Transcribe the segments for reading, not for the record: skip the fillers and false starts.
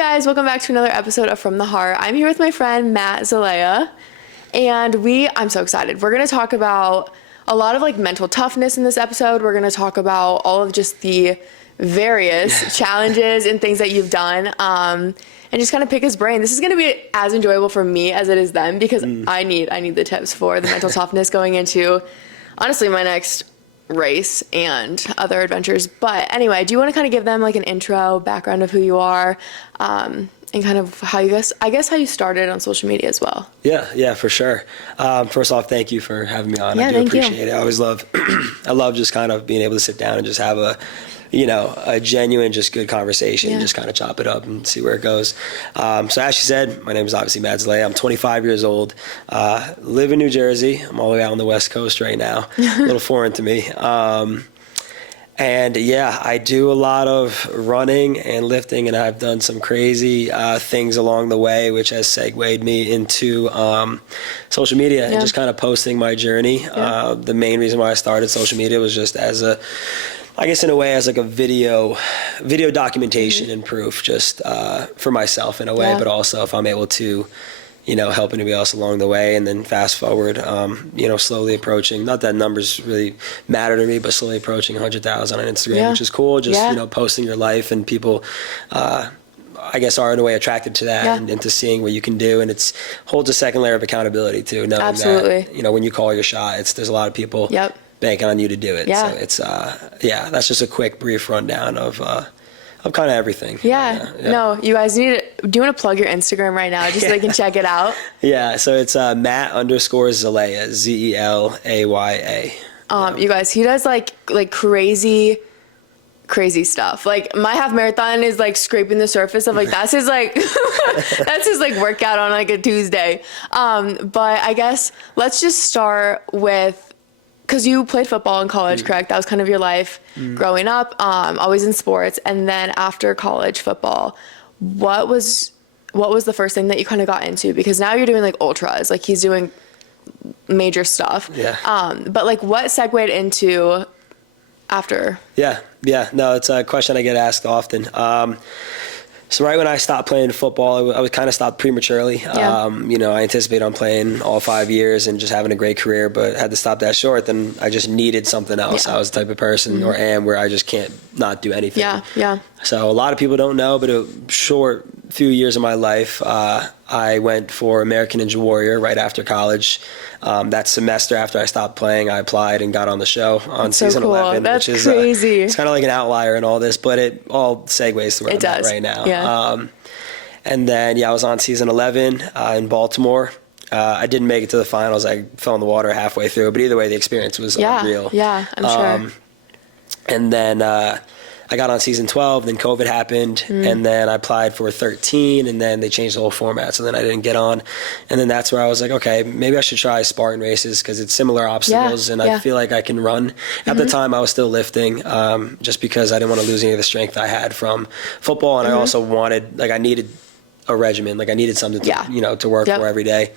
guys, welcome back to another episode of From the Heart. I'm here with my friend Matt Zelaya, and I'm so excited. We're going to talk about a lot of like mental toughness in this episode. We're going to talk about all of just the various challenges and things that you've done, and just kind of pick his brain. This is going to be as enjoyable for me as it is them, because I need the tips for the mental toughness going into, honestly, my next race and other adventures. But anyway, do you want to kind of give them like an intro, background of who you are, and kind of how you how you started on social media as well? Yeah, for sure. First off, thank you for having me on. Yeah, I do thank appreciate you. it. I always love, I love just kind of being able to sit down and just have a genuine, just good conversation, and just kind of chop it up and see where it goes. So as she said, my name is obviously Matt Zelaya. I'm 25 years old, live in New Jersey. I'm all the way out on the West Coast right now, a little foreign to me. And yeah, I do a lot of running and lifting, and I've done some crazy things along the way, which has segued me into social media and just kind of posting my journey. The main reason why I started social media was just as in a way, as like a video documentation and proof, just for myself in a way, but also if I'm able to, help anybody else along the way. And then fast forward, slowly approaching, not that numbers really matter to me, but slowly approaching 100,000 on Instagram, which is cool. Just, posting your life, and people, are in a way attracted to that and to seeing what you can do. And it's holds a second layer of accountability too, knowing that, when you call your shot, there's a lot of people banking on you to do it. So it's, that's just a quick, brief rundown of kind of everything. No, you guys do you want to plug your Instagram right now just so they can check it out? So it's Matt_Zelaya, Zelaya. You guys, he does like crazy stuff. Like my half marathon is like scraping the surface of like that's his like that's his like workout on like a Tuesday. But I guess let's just start with, because you played football in college, correct? That was kind of your life growing up, always in sports. And then after college football, what was the first thing that you kind of got into? Because now you're doing like ultras, like he's doing major stuff. But like what segued into after? No, it's a question I get asked often. So right when I stopped playing football, I was kind of stopped prematurely. I anticipated on playing all 5 years and just having a great career, but had to stop that short. Then I just needed something else. I was the type of person, or am, where I just can't not do anything. So a lot of people don't know, but a short few years of my life, I went for American Ninja Warrior right after college. That semester after I stopped playing, I applied and got on the show on season 11, That's which is crazy. It's kind of like an outlier in all this, but it all segues to where I'm at right now. And then, I was on season 11 in Baltimore. I didn't make it to the finals. I fell in the water halfway through, but either way, the experience was unreal. I'm sure. And then I got on season 12, then COVID happened, and then I applied for 13, and then they changed the whole format, so then I didn't get on. And then that's where I was like, okay, maybe I should try Spartan races, because it's similar obstacles, and I feel like I can run. At the time, I was still lifting, just because I didn't want to lose any of the strength I had from football, and I also wanted, I needed a regimen, I needed something to, to work for every day.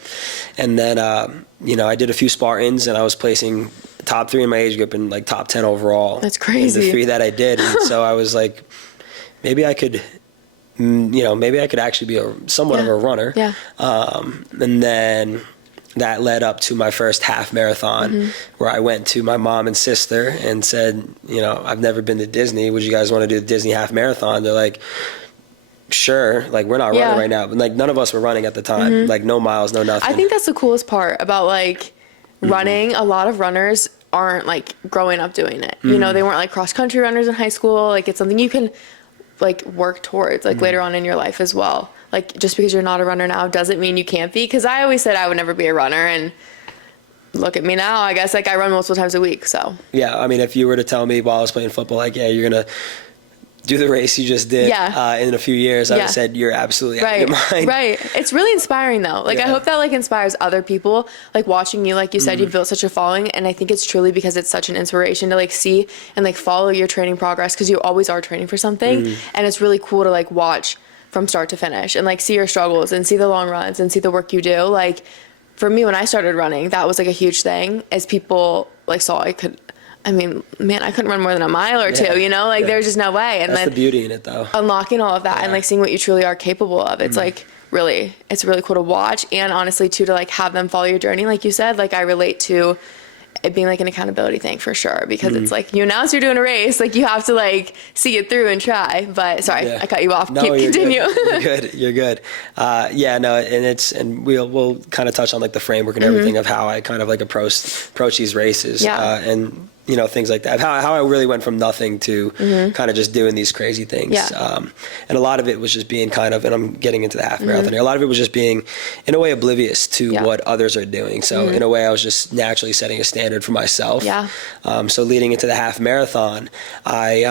And then, I did a few Spartans, and I was placing top 3 in my age group and top 10 overall. That's crazy. The 3 that I did. And so I was like, maybe I could, actually be somewhat of a runner. And then that led up to my first half marathon, where I went to my mom and sister and said, I've never been to Disney. Would you guys want to do the Disney half marathon? They're like, sure. We're not running right now. But none of us were running at the time. No miles, no nothing. I think that's the coolest part about running. A lot of runners aren't growing up doing it. They weren't cross country runners in high school. It's something you can work towards later on in your life as well. Just because you're not a runner now doesn't mean you can't be. Because I always said I would never be a runner, and look at me now. I guess I run multiple times a week. So if you were to tell me while I was playing football, you're gonna do the race you just did in a few years, I would have said you're absolutely out of your mind. Right. It's really inspiring though. I hope that inspires other people, watching you. Like you said, you've built such a following, and I think it's truly because it's such an inspiration to see and follow your training progress, because you always are training for something. And it's really cool to watch from start to finish and see your struggles and see the long runs and see the work you do. For me, when I started running, that was a huge thing, as people saw I mean, man, I couldn't run more than a mile or two, you know, like there's just no way. And that's then the beauty in it though. Unlocking all of that and like seeing what you truly are capable of. It's like it's really cool to watch. And honestly too, to like have them follow your journey. Like you said, like I relate to it being like an accountability thing for sure, because it's like you announce you're doing a race, like you have to like see it through and try. But sorry, I cut you off. No, Continue. You're good. And we'll kind of touch on like the framework and everything of how I kind of like approach these races. And you know, things like that. How I really went from nothing to kind of just doing these crazy things. And a lot of it was just being kind of, and I'm getting into the half marathon here, a lot of it was just being, in a way, oblivious to what others are doing. So in a way, I was just naturally setting a standard for myself. So leading into the half marathon, I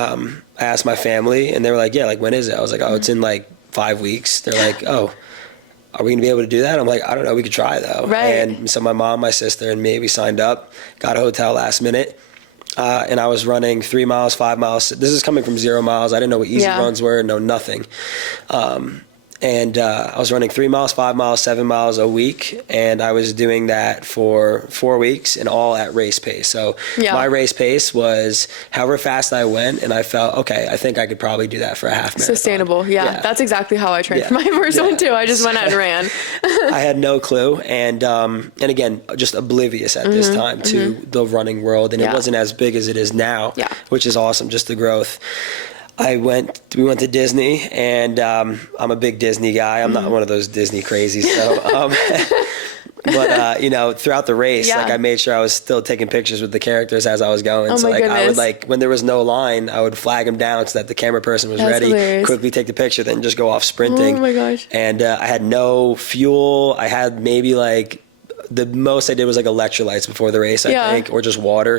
asked my family, and they were like, yeah, like, when is it? I was like, oh, it's in like 5 weeks. They're like, oh, are we going to be able to do that? I'm like, I don't know. We could try, though. And so my mom, my sister, and me, we signed up, got a hotel last minute. And I was running 3 miles, 5 miles. This is coming from 0 miles. I didn't know what easy runs were, no nothing. And I was running 3 miles, 5 miles, 7 miles a week. And I was doing that for 4 weeks and all at race pace. So my race pace was however fast I went. And I felt, okay, I think I could probably do that for a half marathon. Sustainable. That's exactly how I trained for my first one too. I just went out and ran. I had no clue. And again, just oblivious at this time to the running world. And it wasn't as big as it is now, which is awesome, just the growth. We went to Disney, and I'm a big Disney guy. I'm not one of those Disney crazies. So, but you know, throughout the race, like I made sure I was still taking pictures with the characters as I was going. So like I would like when there was no line, I would flag them down so that the camera person was ready, hilarious. Quickly take the picture, then just go off sprinting. Oh my gosh! And I had no fuel. I had maybe like the most I did was like electrolytes before the race, I think, or just water.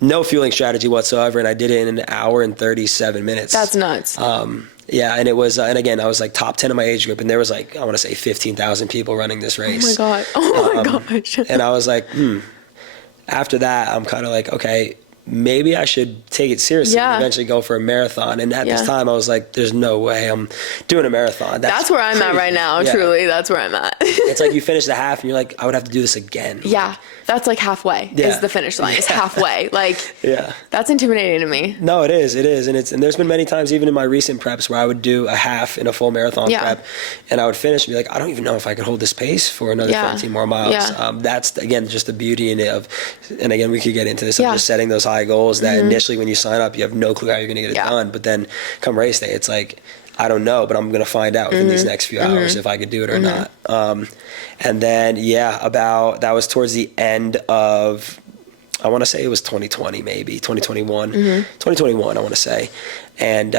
No fueling strategy whatsoever, and I did it in an hour and 37 minutes. That's nuts. And it was, and again, I was like top 10 of my age group, and there was like, I want to say 15,000 people running this race. Oh my gosh. And I was like, After that, I'm kind of like, okay, maybe I should take it seriously and eventually go for a marathon. And at this time, I was like, there's no way I'm doing a marathon. That's where I'm at right now, truly. That's where I'm at. It's like you finish the half, and you're like, I would have to do this again. That's like halfway is the finish line. It's halfway. Like, that's intimidating to me. No, it is. And there's been many times, even in my recent preps, where I would do a half in a full marathon prep, and I would finish and be like, I don't even know if I could hold this pace for another 13 more miles. That's, again, just the beauty in it of, and again, we could get into this, of just setting those high goals that initially when you sign up, you have no clue how you're going to get it done. But then come race day, it's like, I don't know, but I'm going to find out within these next few hours if I could do it or not. And then, that was towards the end of, I want to say it was 2020, maybe 2021, 2021, I want to say. And,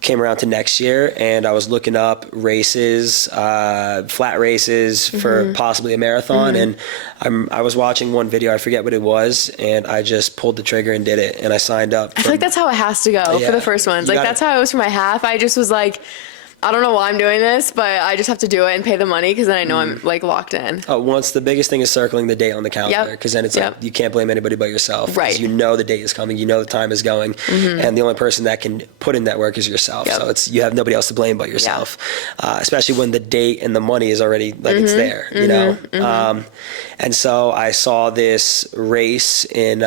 came around to next year, and I was looking up races, flat races for possibly a marathon. And I was watching one video, I forget what it was, and I just pulled the trigger and did it, and I signed up. I feel like that's how it has to go for the first ones. Like that's how it was for my half. I just was like, I don't know why I'm doing this, but I just have to do it and pay the money because then I know I'm like locked in. Once the biggest thing is circling the date on the calendar, because then it's like you can't blame anybody but yourself. Right. You know the date is coming, you know the time is going, and the only person that can put in that work is yourself. So you have nobody else to blame but yourself, especially when the date and the money is already like it's there, you know. And so I saw this race in.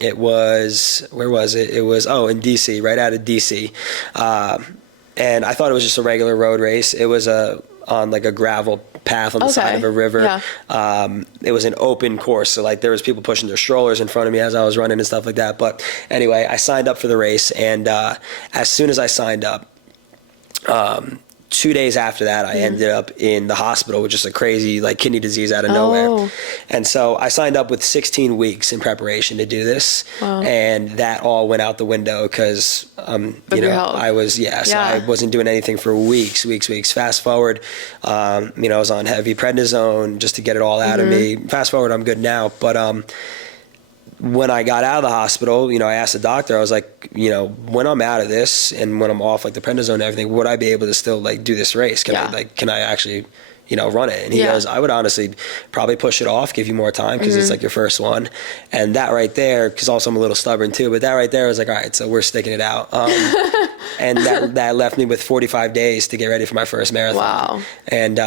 It was, where was it? It was in DC, right out of DC. And I thought it was just a regular road race. It was on like a gravel path on the side of a river. It was an open course, so like there was people pushing their strollers in front of me as I was running and stuff like that. But anyway, I signed up for the race, and as soon as I signed up, 2 days after that, I ended up in the hospital with just a crazy like kidney disease out of nowhere. And so I signed up with 16 weeks in preparation to do this. And that all went out the window because, you know, I was, so I wasn't doing anything for weeks. Fast forward, you know, I was on heavy prednisone just to get it all out of me. Fast forward, I'm good now. But, when I got out of the hospital, you know, I asked the doctor, I was like, you know, when I'm out of this and when I'm off like the prednisone and everything, would I be able to still like do this race? Can I actually, you know, run it? And he goes, I would honestly probably push it off, give you more time because it's like your first one. And that right there, because also I'm a little stubborn too, but that right there was like, all right, so we're sticking it out. And that left me with 45 days to get ready for my first marathon. And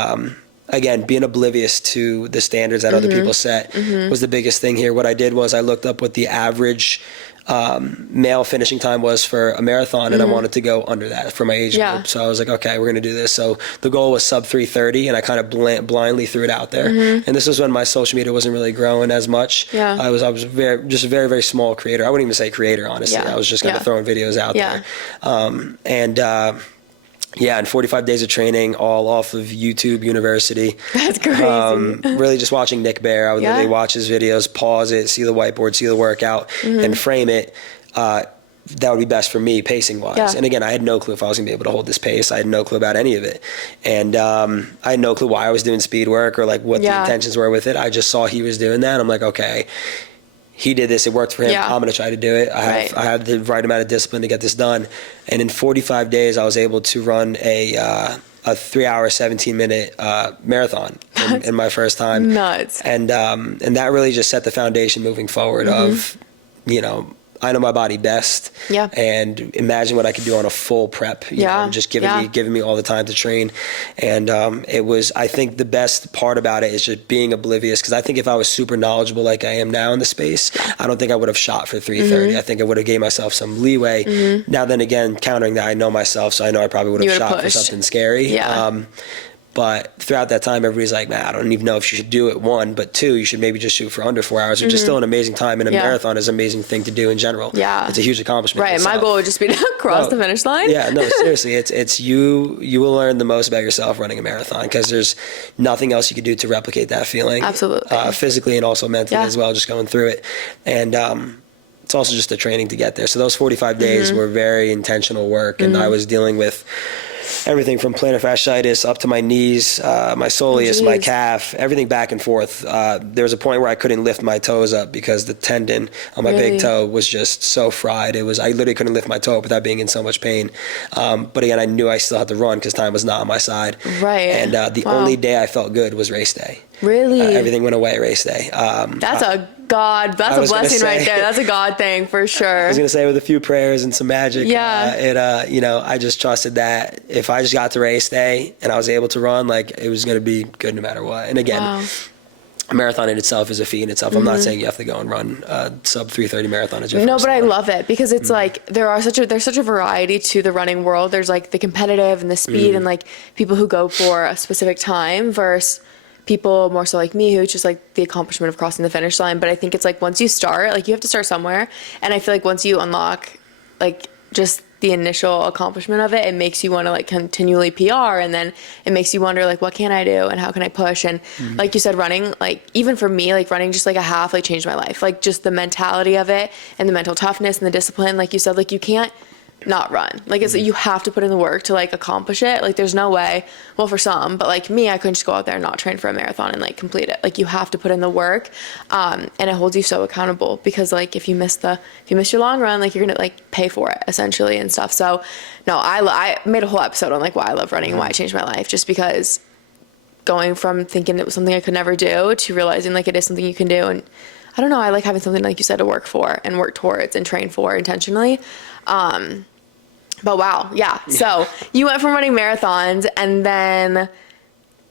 again, being oblivious to the standards that other people set was the biggest thing here. What I did was I looked up what the average male finishing time was for a marathon, and I wanted to go under that for my age group. So I was like, okay, we're going to do this. So the goal was sub 3:30, and I kind of blindly threw it out there. And this was when my social media wasn't really growing as much. I was just a very, very small creator. I wouldn't even say creator, honestly. I was just kind of throwing videos out there. In 45 days of training, all off of YouTube University. That's crazy. Really just watching Nick Bear. I would literally watch his videos, pause it, see the whiteboard, see the workout, and frame it. That would be best for me pacing wise. And again, I had no clue if I was gonna be able to hold this pace. I had no clue about any of it. And I had no clue why I was doing speed work or like what the intentions were with it. I just saw he was doing that. I'm like, okay, he did this, it worked for him. I'm going to try to do it. I have the right amount of discipline to get this done. And in 45 days, I was able to run a 3 hour, 17 minute marathon in my first time. Nuts. And that really just set the foundation moving forward of, I know my body best. And imagine what I could do on a full prep, you know, just giving me all the time to train. And it was, I think the best part about it is just being oblivious, because I think if I was super knowledgeable like I am now in the space, I don't think I would have shot for 3:30. I think I would have gave myself some leeway. Now then again, countering that, I know myself, so I know I probably would have shot for something scary. But throughout that time, everybody's like, man, I don't even know if you should do it, 1, but 2, you should maybe just shoot for under 4 hours, which is still an amazing time. And a marathon is an amazing thing to do in general. It's a huge accomplishment. Right. My goal would just be to cross the finish line. No, seriously. It's you will learn the most about yourself running a marathon, because there's nothing else you can do to replicate that feeling. Absolutely. Physically and also mentally as well, just going through it. And, it's also just the training to get there. So those 45 days were very intentional work, and I was dealing with everything from plantar fasciitis up to my knees, my soleus, my calf, everything back and forth. There was a point where I couldn't lift my toes up because the tendon on my big toe was just so fried. I literally couldn't lift my toe up without being in so much pain. But again, I knew I still had to run because time was not on my side. And the only day I felt good was race day. Really? Everything went away race day. That's a blessing right there. That's a God thing for sure. I was going to say, with a few prayers and some magic, I just trusted that if I just got to race day and I was able to run, like, it was going to be good no matter what. And again, a marathon in itself is a feat in itself. I'm not saying you have to go and run a sub 3:30 marathon as your first but one. I love it because it's like there's such a variety to the running world. There's like the competitive and the speed and like people who go for a specific time versus people more so like me who just like the accomplishment of crossing the finish line. But I think it's like once you start, like you have to start somewhere. And I feel like once you unlock like just the initial accomplishment of it, it makes you want to like continually PR, and then it makes you wonder like, what can I do and how can I push? And like you said, running, like even for me, like running just like a half like changed my life. Like just the mentality of it and the mental toughness and the discipline. Like you said, like you can't not run. Like it's you have to put in the work to like accomplish it. Like there's no way, well for some, but like me, I couldn't just go out there and not train for a marathon and like complete it. Like you have to put in the work, and it holds you so accountable, because like if you miss your long run, like you're gonna like pay for it essentially and stuff. So no, I made a whole episode on like why I love running and why it changed my life, just because going from thinking it was something I could never do to realizing like it is something you can do. And I don't know, I like having something like you said to work for and work towards and train for intentionally. But wow, so you went from running marathons and then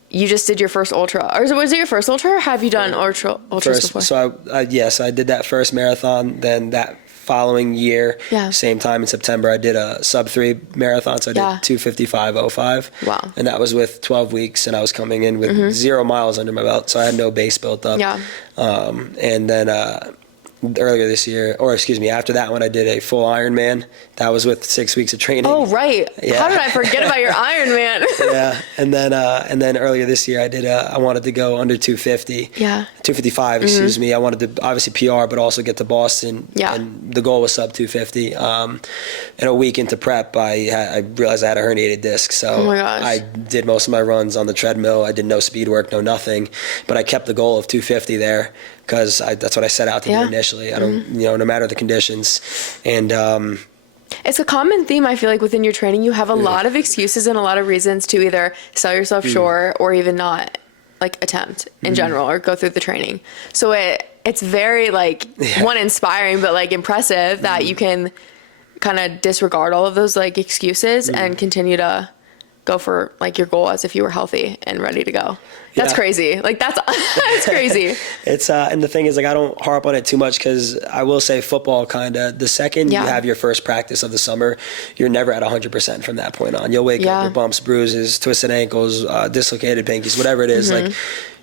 you just did your first ultra, or was it your first ultra, or have you done ultras before? So I did that first marathon. Then that following year, same time in September, I did a sub 3 marathon. So I did 2:55:05. Wow. And that was with 12 weeks, and I was coming in with 0 miles under my belt, so I had no base built up. And then earlier this year, after that one, I did a full Ironman. That was with 6 weeks of training. Oh, right. How did I forget about your Ironman? And then earlier this year, I wanted to go under 250. 255, excuse me. I wanted to obviously PR, but also get to Boston. And the goal was sub 250. And a week into prep, I realized I had a herniated disc. So I did most of my runs on the treadmill. I did no speed work, no nothing. But I kept the goal of 250 there, because that's what I set out to do initially. I don't, no matter the conditions. And it's a common theme, I feel like, within your training. You have a lot of excuses and a lot of reasons to either sell yourself short or even not like attempt in general or go through the training. So it's very like one, inspiring, but like impressive that you can kind of disregard all of those like excuses and continue to go for like your goal as if you were healthy and ready to go. That's Yeah. crazy. Like that's crazy. It's and the thing is, like, I don't harp on it too much because I will say football kind of the second you have your first practice of the summer, you're never at 100% from that point on. You'll wake up with bumps, bruises, twisted ankles, dislocated pinkies, whatever it is. Like,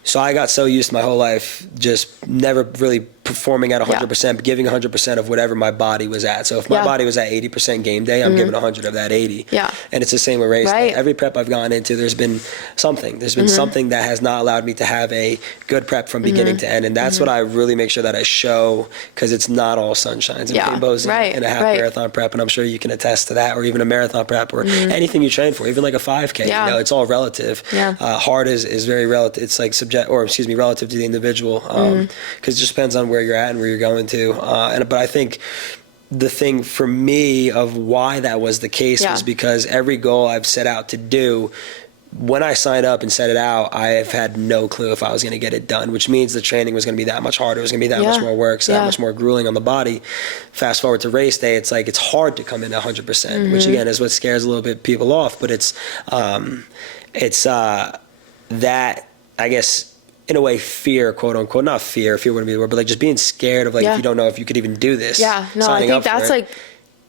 so I got so used to my whole life just never really performing at 100%, but giving 100% of whatever my body was at. So if my body was at 80% game day, I'm giving 100 of that 80. Yeah. And it's the same with race day. Every prep I've gone into, there's been something. There's been something that has not allowed me to have a good prep from beginning to end. And that's what I really make sure that I show, because it's not all sunshines and rainbows in a half marathon prep. And I'm sure you can attest to that, or even a marathon prep, or anything you train for, even like a 5K. You know, it's all relative. Hard is very relative. It's like relative to the individual, because it just depends on where you're at and where you're going to. But I think the thing for me of why that was the case was because every goal I've set out to do, when I signed up and set it out, I have had no clue if I was going to get it done, which means the training was going to be that much harder. It was going to be that much more work, so that much more grueling on the body. Fast forward to race day, it's like it's hard to come in 100%, which again is what scares a little bit people off. But it's that, I guess, in a way, fear, quote unquote, not fear wouldn't be the word, but like just being scared of like, if you don't know if you could even do this. Yeah, no, I think that's like,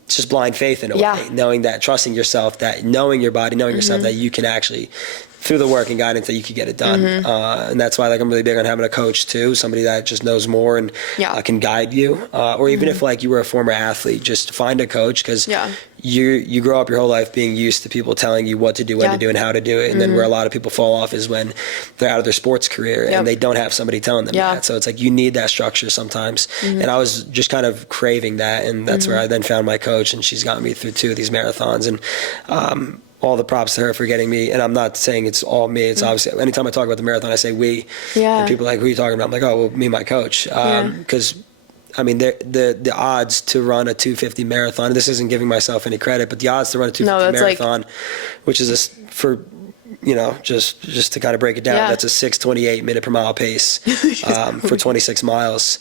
it's just blind faith in a way, knowing that, trusting yourself, that knowing your body, knowing yourself, that you can actually, through the work and guidance, that you could get it done. And that's why, like, I'm really big on having a coach too, somebody that just knows more and can guide you. Or even if like you were a former athlete, just find a coach, because you grow up your whole life being used to people telling you what to do, when to do, and how to do it. And then where a lot of people fall off is when they're out of their sports career and they don't have somebody telling them that. So it's like you need that structure sometimes. And I was just kind of craving that, and that's where I then found my coach, and she's gotten me through 2 of these marathons. And all the props to her for getting me. And I'm not saying it's all me. It's obviously, anytime I talk about the marathon, I say we. And people are like, who are you talking about? I'm like, oh, well, me and my coach. Because I mean, the odds to run a 250 marathon, and this isn't giving myself any credit, but the odds to run a 250 marathon, which is just to kind of break it down, that's a 6:28 minute per mile pace for 26 miles.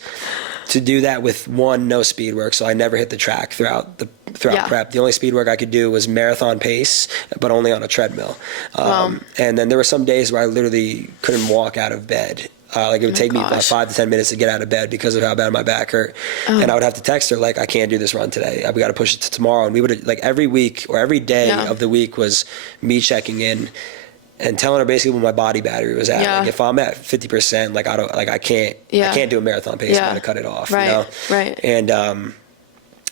To do that with no speed work, so I never hit the track throughout prep. The only speed work I could do was marathon pace, but only on a treadmill. And then there were some days where I literally couldn't walk out of bed. Like it would take me about 5 to 10 minutes to get out of bed because of how bad my back hurt. And I would have to text her like, I can't do this run today. We got to push it to tomorrow. And we would, like, every week or every day of the week was me checking in and telling her basically what my body battery was at. Like if I'm at 50%, like I can't do a marathon pace. I got to cut it off. You know?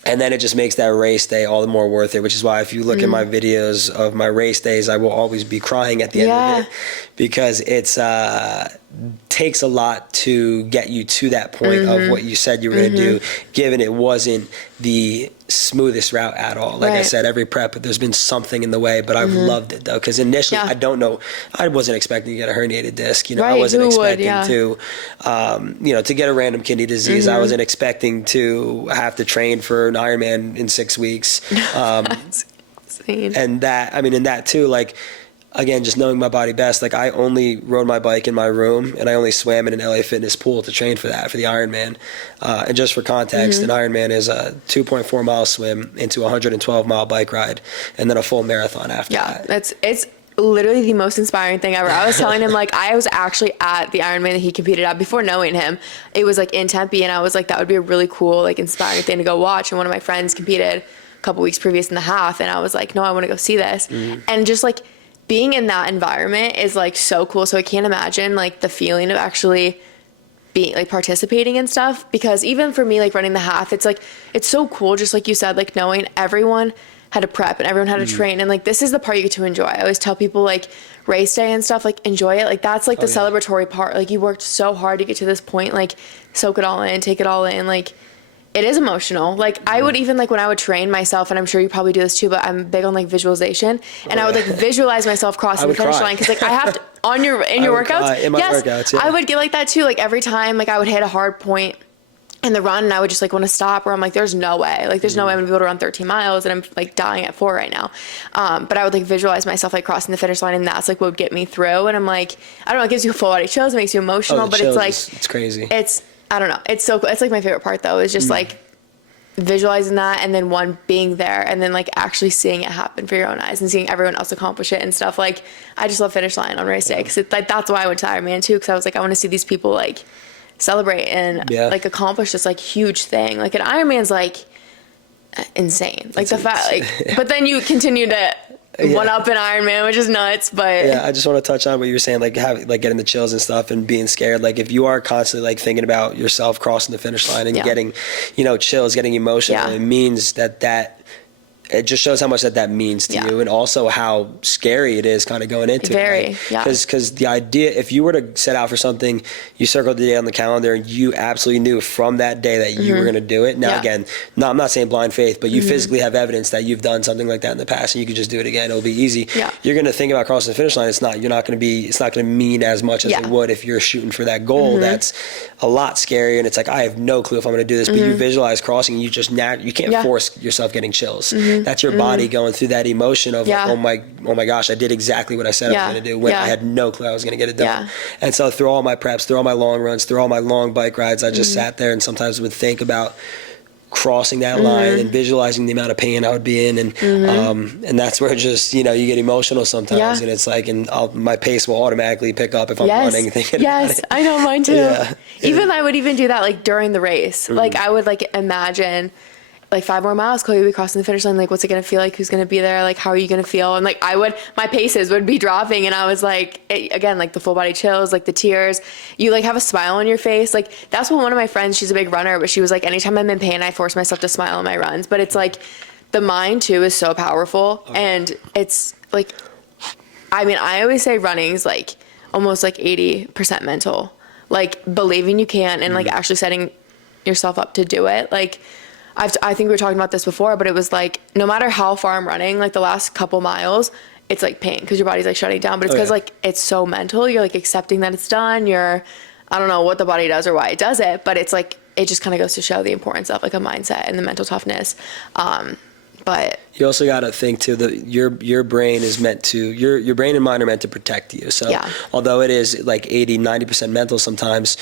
And then it just makes that race day all the more worth it, which is why if you look at my videos of my race days, I will always be crying at the end of it, because it's takes a lot to get you to that point of what you said you were going to do, given it wasn't the smoothest route at all. Like I said, every prep, there's been something in the way, but I've loved it though, because initially I wasn't expecting to get a herniated disc. You know, I wasn't expecting to, to get a random kidney disease. I wasn't expecting to have to train for an Ironman in 6 weeks. That's insane. And that too, like, again, just knowing my body best, like I only rode my bike in my room and I only swam in an LA Fitness pool to train for the Ironman. And just for context, an Ironman is a 2.4 mile swim into a 112 mile bike ride and then a full marathon after that. It's literally the most inspiring thing ever. I was telling him, like, I was actually at the Ironman that he competed at before knowing him. It was like in Tempe, and I was like, that would be a really cool, like, inspiring thing to go watch. And one of my friends competed a couple weeks previous in the half, and I was like, no, I want to go see this. And just like being in that environment is like so cool. So I can't imagine like the feeling of actually being like participating in stuff, because even for me, like running the half, it's like, it's so cool. Just like you said, like knowing everyone had to prep and everyone had to train. And like, this is the part you get to enjoy. I always tell people, like, race day and stuff, like, enjoy it. Like, that's like the celebratory part. Like, you worked so hard to get to this point, like, soak it all in, take it all in. Like, it is emotional. Like, I would even, like, when I would train myself, and I'm sure you probably do this too, but I'm big on like visualization, and I would like visualize myself crossing the finish line, because like I have to in your workouts. In my workouts, I would get like that too. Like every time, like I would hit a hard point in the run, and I would just like want to stop, where I'm like, there's no way. Like, there's no way I'm gonna be able to run 13 miles, and I'm like dying at 4 right now. But I would like visualize myself like crossing the finish line, and that's like what would get me through. And I'm like, I don't know, it gives you full body chills, it makes you emotional, but it's like, it's crazy. I don't know. It's so cool. It's like my favorite part though, is just like visualizing that, and then one, being there, and then like actually seeing it happen for your own eyes and seeing everyone else accomplish it and stuff. Like, I just love finish line on race day, because it's like, that's why I went to Ironman too, because I was like, I want to see these people like celebrate and like accomplish this like huge thing. Like, an Ironman's like insane. Like, the fact, like, but then you continue to one up in Ironman, which is nuts. But I just want to touch on what you were saying, like getting the chills and stuff and being scared. Like, if you are constantly like thinking about yourself crossing the finish line and getting, chills, getting emotional, it means that it just shows how much that means to you, and also how scary it is kind of going into it. Because the idea, if you were to set out for something, you circled the day on the calendar and you absolutely knew from that day that you were going to do it. Now, again, I'm not saying blind faith, but you physically have evidence that you've done something like that in the past and you could just do it again. It'll be easy. You're going to think about crossing the finish line. It's not going to mean as much as it would if you're shooting for that goal. That's a lot scarier. And it's like, I have no clue if I'm going to do this, but you visualize crossing and you just, you can't force yourself getting chills. That's your body going through that emotion of like, oh my gosh, I did exactly what I said I was going to do when I had no clue I was going to get it done. And so through all my preps, through all my long runs, through all my long bike rides, I just sat there and sometimes would think about crossing that line and visualizing the amount of pain I would be in. And that's where just, you get emotional sometimes, and it's like, and my pace will automatically pick up if I'm running thinking about it. I know, mine too. Even I would even do that like during the race. Like, I would like imagine like 5 more miles, Chloe will be crossing the finish line. Like, what's it going to feel like? Who's going to be there? Like, how are you going to feel? And like, my paces would be dropping, and I was like, again, like the full body chills, like the tears, you like have a smile on your face. Like, that's what one of my friends, she's a big runner, but she was like, anytime I'm in pain, I force myself to smile on my runs. But it's like, the mind too is so powerful. And it's like, I mean, I always say running's like almost like 80% mental, like believing you can and like actually setting yourself up to do it. Like, I think we were talking about this before, but it was like, no matter how far I'm running, like the last couple miles, it's like pain because your body's like shutting down, but it's because like it's so mental. You're like accepting that it's done. I don't know what the body does or why it does it, but it's like, it just kind of goes to show the importance of like a mindset and the mental toughness. But you also got to think too that your brain is meant to, your brain and mind are meant to protect you. So although it is like 80-90% mental sometimes,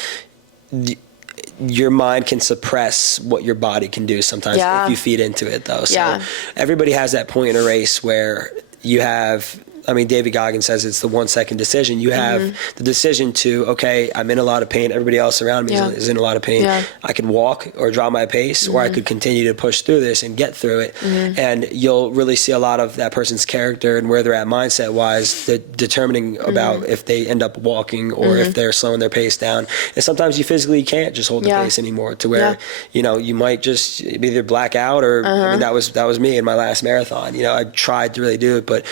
your mind can suppress what your body can do sometimes if you feed into it though. So everybody has that point in a race where you have, I mean, David Goggins says it's the 1 second decision. You have the decision to, okay, I'm in a lot of pain. Everybody else around me is in a lot of pain. I could walk or drop my pace, or I could continue to push through this and get through it. And you'll really see a lot of that person's character and where they're at mindset wise, determining about if they end up walking or if they're slowing their pace down. And sometimes you physically can't just hold the pace anymore to where, you might just either black out or, I mean, that was me in my last marathon. I tried to really do it, but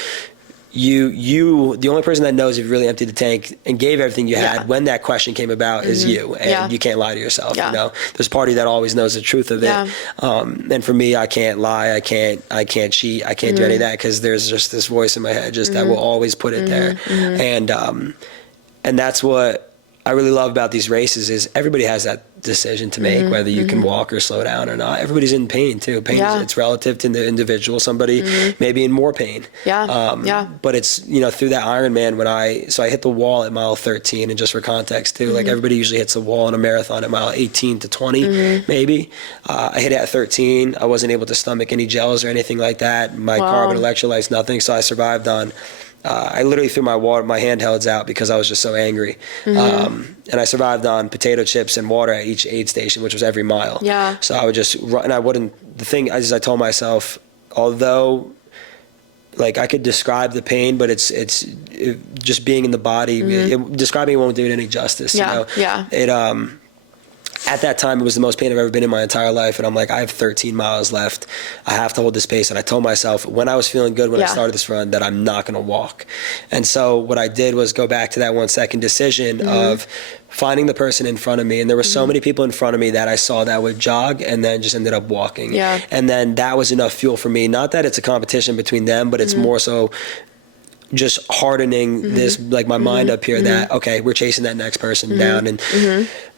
the only person that knows if you really emptied the tank and gave everything you had when that question came about is you, and you can't lie to yourself. There's a part of you that always knows the truth of it. And for me, I can't lie, I can't cheat, I can't do any of that, because there's just this voice in my head just that will always put it there. And that's what I really love about these races is everybody has that decision to make, whether you can walk or slow down or not. Everybody's in pain too. Pain is, it's relative to the individual. Somebody may be in more pain. But it's, through that Ironman I hit the wall at mile 13, and just for context too, like everybody usually hits the wall in a marathon at mile 18 to 20, maybe. I hit it at 13. I wasn't able to stomach any gels or anything like that. My carb and electrolytes, nothing. So I survived on, I literally threw my handhelds out because I was just so angry. And I survived on potato chips and water at each aid station, which was every mile. So I would just run, and the thing is, I told myself, although like I could describe the pain, but it's just being in the body, describing it won't do it any justice. At that time, it was the most pain I've ever been in my entire life. And I'm like, I have 13 miles left. I have to hold this pace. And I told myself when I was feeling good when I started this run that I'm not going to walk. And so what I did was go back to that 1 second decision of finding the person in front of me. And there were so many people in front of me that I saw that would jog and then just ended up walking. And then that was enough fuel for me. Not that it's a competition between them, but it's more so just hardening this, like my mind up here that, okay, we're chasing that next person down. And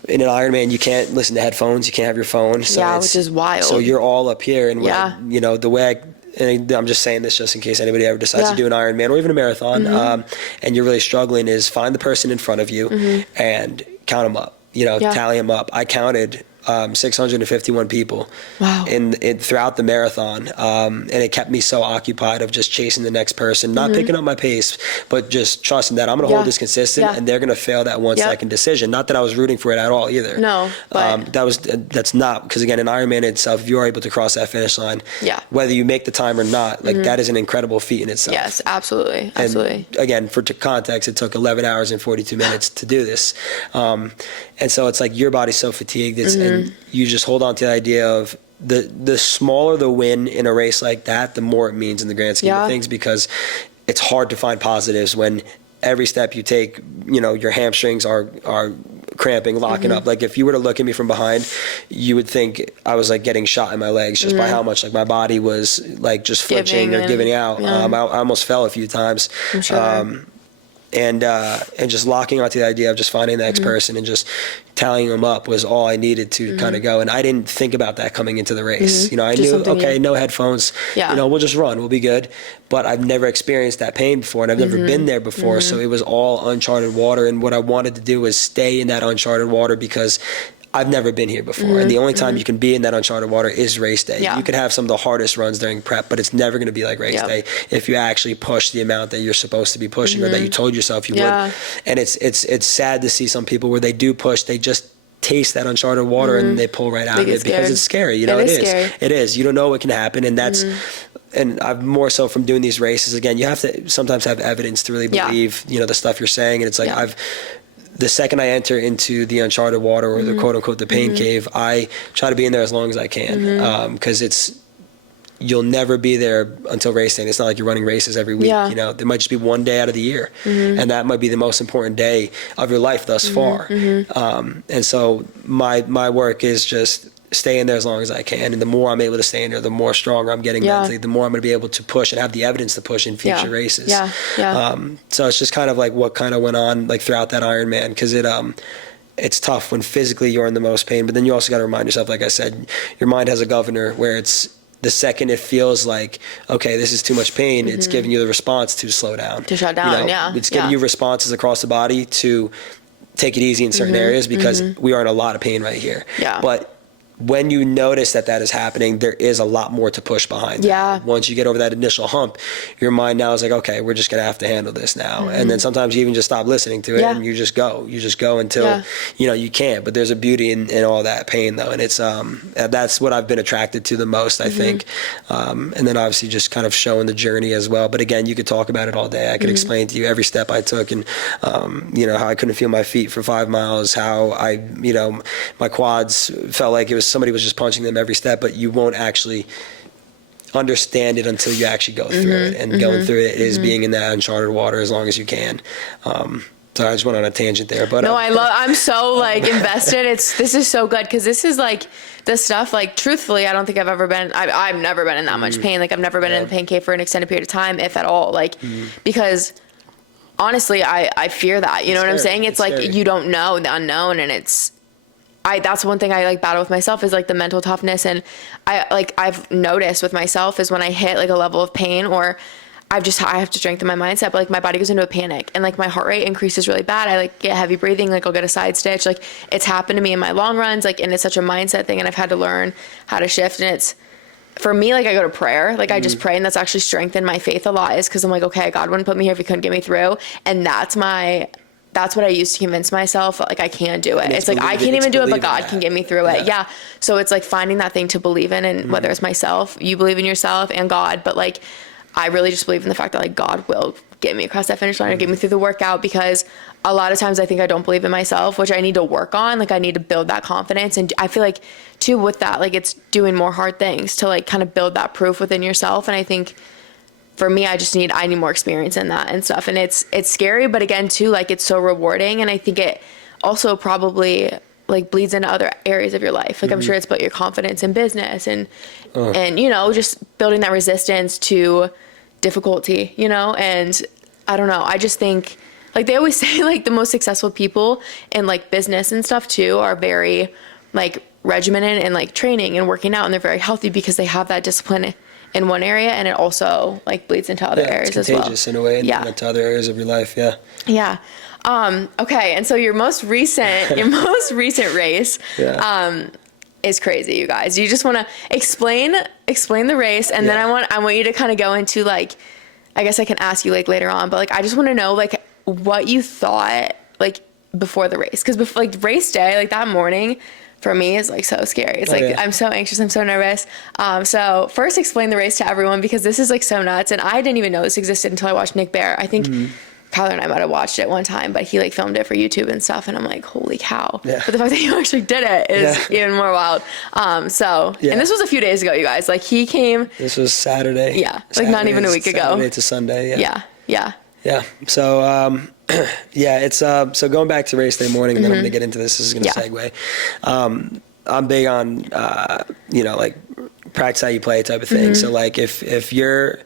in an Ironman, you can't listen to headphones, you can't have your phone. So which is wild. So you're all up here. And the way and I'm just saying this just in case anybody ever decides to do an Ironman or even a marathon, and you're really struggling, is find the person in front of you and count them up. Tally them up. I counted 651 people. Wow. Throughout the marathon. And it kept me so occupied of just chasing the next person, not picking up my pace, but just trusting that I'm going to hold this consistent and they're going to fail that 1 second decision. Not that I was rooting for it at all either. No, but that's not, because again, in Ironman itself, if you are able to cross that finish line, whether you make the time or not, like that is an incredible feat in itself. Yes, absolutely. Absolutely. And again, for context, it took 11 hours and 42 minutes to do this. And so it's like your body's so fatigued, and you just hold on to the idea of the smaller the win in a race like that, the more it means in the grand scheme of things, because it's hard to find positives when every step you take, your hamstrings are cramping, locking up. Like if you were to look at me from behind, you would think I was like getting shot in my legs just by how much like my body was like just flinching or giving out. I almost fell a few times. I'm sure. And just locking onto the idea of just finding the next person and just tallying them up was all I needed to kind of go. And I didn't think about that coming into the race. I just knew, okay, no headphones, we'll just run, we'll be good. But I've never experienced that pain before, and I've never been there before. So it was all uncharted water. And what I wanted to do was stay in that uncharted water, because I've never been here before. And the only time you can be in that uncharted water is race day. You could have some of the hardest runs during prep, but it's never going to be like race day if you actually push the amount that you're supposed to be pushing or that you told yourself you would. And it's sad to see some people where they do push, they just taste that uncharted water and they pull right out of it because it's scary. It is. It is. You don't know what can happen, and that's and I've more so from doing these races, again, you have to sometimes have evidence to really believe, the stuff you're saying. And it's like the second I enter into the uncharted water or the quote unquote the pain cave, I try to be in there as long as I can, because you'll never be there until race day. It's not like you're running races every week. There might just be one day out of the year, and that might be the most important day of your life thus far. And so my work is just stay in there as long as I can, and the more I'm able to stay in there, the more stronger I'm getting mentally, the more I'm going to be able to push and have the evidence to push in future races. So it's just kind of like what kind of went on like throughout that Ironman, because it's tough when physically you're in the most pain, but then you also got to remind yourself, like I said, your mind has a governor where it's the second it feels like, okay, this is too much pain, it's giving you the response to slow down, to shut down. It's giving you responses across the body to take it easy in certain areas, because we are in a lot of pain right here. But when you notice that is happening, there is a lot more to push behind. Once you get over that initial hump, your mind now is like, okay, we're just going to have to handle this now. And then sometimes you even just stop listening to it and you just go. You just go until, you can't. But there's a beauty in all that pain, though. And it's that's what I've been attracted to the most, I think. And then obviously just kind of showing the journey as well. But again, you could talk about it all day. I could explain to you every step I took, and, how I couldn't feel my feet for 5 miles, how my quads felt like somebody was just punching them every step, but you won't actually understand it until you actually go through it. And going through it is being in that uncharted water as long as you can. So I just went on a tangent there, but no, I'm so like invested. This is so good, because this is like the stuff, like truthfully, I don't think I've never been in that much pain. Like I've never been in the pain cave for an extended period of time, if at all, like because honestly, I fear that, you know what I'm saying? It's like, you don't know the unknown, and that's one thing I like battle with myself, is like the mental toughness. And I've noticed with myself is when I hit like a level of pain, or I have to strengthen my mindset, but like my body goes into a panic and like my heart rate increases really bad. I like get heavy breathing, like I'll get a side stitch. Like it's happened to me in my long runs, like, and it's such a mindset thing, and I've had to learn how to shift. And it's, for me, like I go to prayer, like I just pray, and that's actually strengthened my faith a lot, is because I'm like, okay, God wouldn't put me here if he couldn't get me through. And that's what I used to convince myself, like I can do it. It's like, I can't even do it, but God can get me through it. So it's like finding that thing to believe in, and whether it's myself, you believe in yourself and God, but like, I really just believe in the fact that like God will get me across that finish line or get me through the workout, because a lot of times I think I don't believe in myself, which I need to work on. Like I need to build that confidence. And I feel like too, with that, like it's doing more hard things to like kind of build that proof within yourself. And I think for me, I need more experience in that and stuff. And it's scary, but again, too, like it's so rewarding. And I think it also probably like bleeds into other areas of your life. Like I'm sure it's built your confidence in business and just building that resistance to difficulty, and I don't know. I just think like they always say like the most successful people in like business and stuff too are very like regimented and like training and working out, and they're very healthy because they have that discipline in one area, and it also like bleeds into other areas as well. It's contagious in a way, and into other areas of your life. Okay. And so your most recent race, is crazy, you guys. You just want to explain the race, and then I want you to kind of go into like, I guess I can ask you like later on, but like I just want to know like what you thought like before the race, because before like race day, like that morning for me is like so scary. It's I'm so anxious, I'm so nervous. So first explain the race to everyone, because this is like so nuts, and I didn't even know this existed until I watched Nick Bear. I think Kyler and I might have watched it one time, but he like filmed it for YouTube and stuff, and I'm like, holy cow. But the fact that you actually did it is even more wild. And this was a few days ago, you guys. Like he came. This was Saturday. Yeah, like not even a week ago. Saturday to Sunday. Yeah. So it's so going back to race day morning, and then I'm gonna get into this. This is gonna segue. I'm big on like practice how you play type of thing. So like if you're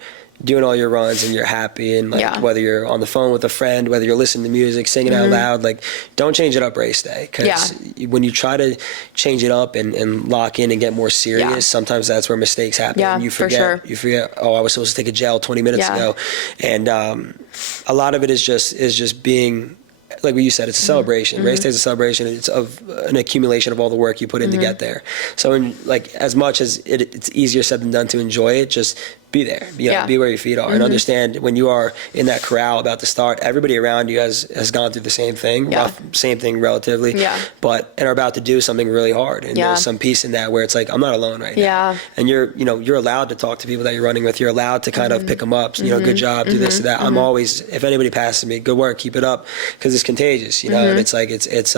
doing all your runs and you're happy, and like whether you're on the phone with a friend, whether you're listening to music, singing out loud, like don't change it up race day, because when you try to change it up and lock in and get more serious, sometimes that's where mistakes happen. You forget, oh, I was supposed to take a gel 20 minutes ago, and a lot of it is just being like what you said, it's a celebration. Race day is a celebration. It's of an accumulation of all the work you put in to get there. So as much as it's easier said than done to enjoy it, just be there, be where your feet are, and understand when you are in that corral about to start, everybody around you has gone through the same thing, same thing relatively, and are about to do something really hard. And there's some peace in that where it's like, I'm not alone right now. And you're allowed to talk to people that you're running with. You're allowed to kind of pick them up, good job, do this, do that. I'm always, if anybody passes me, good work, keep it up, because it's contagious, and it's like, it's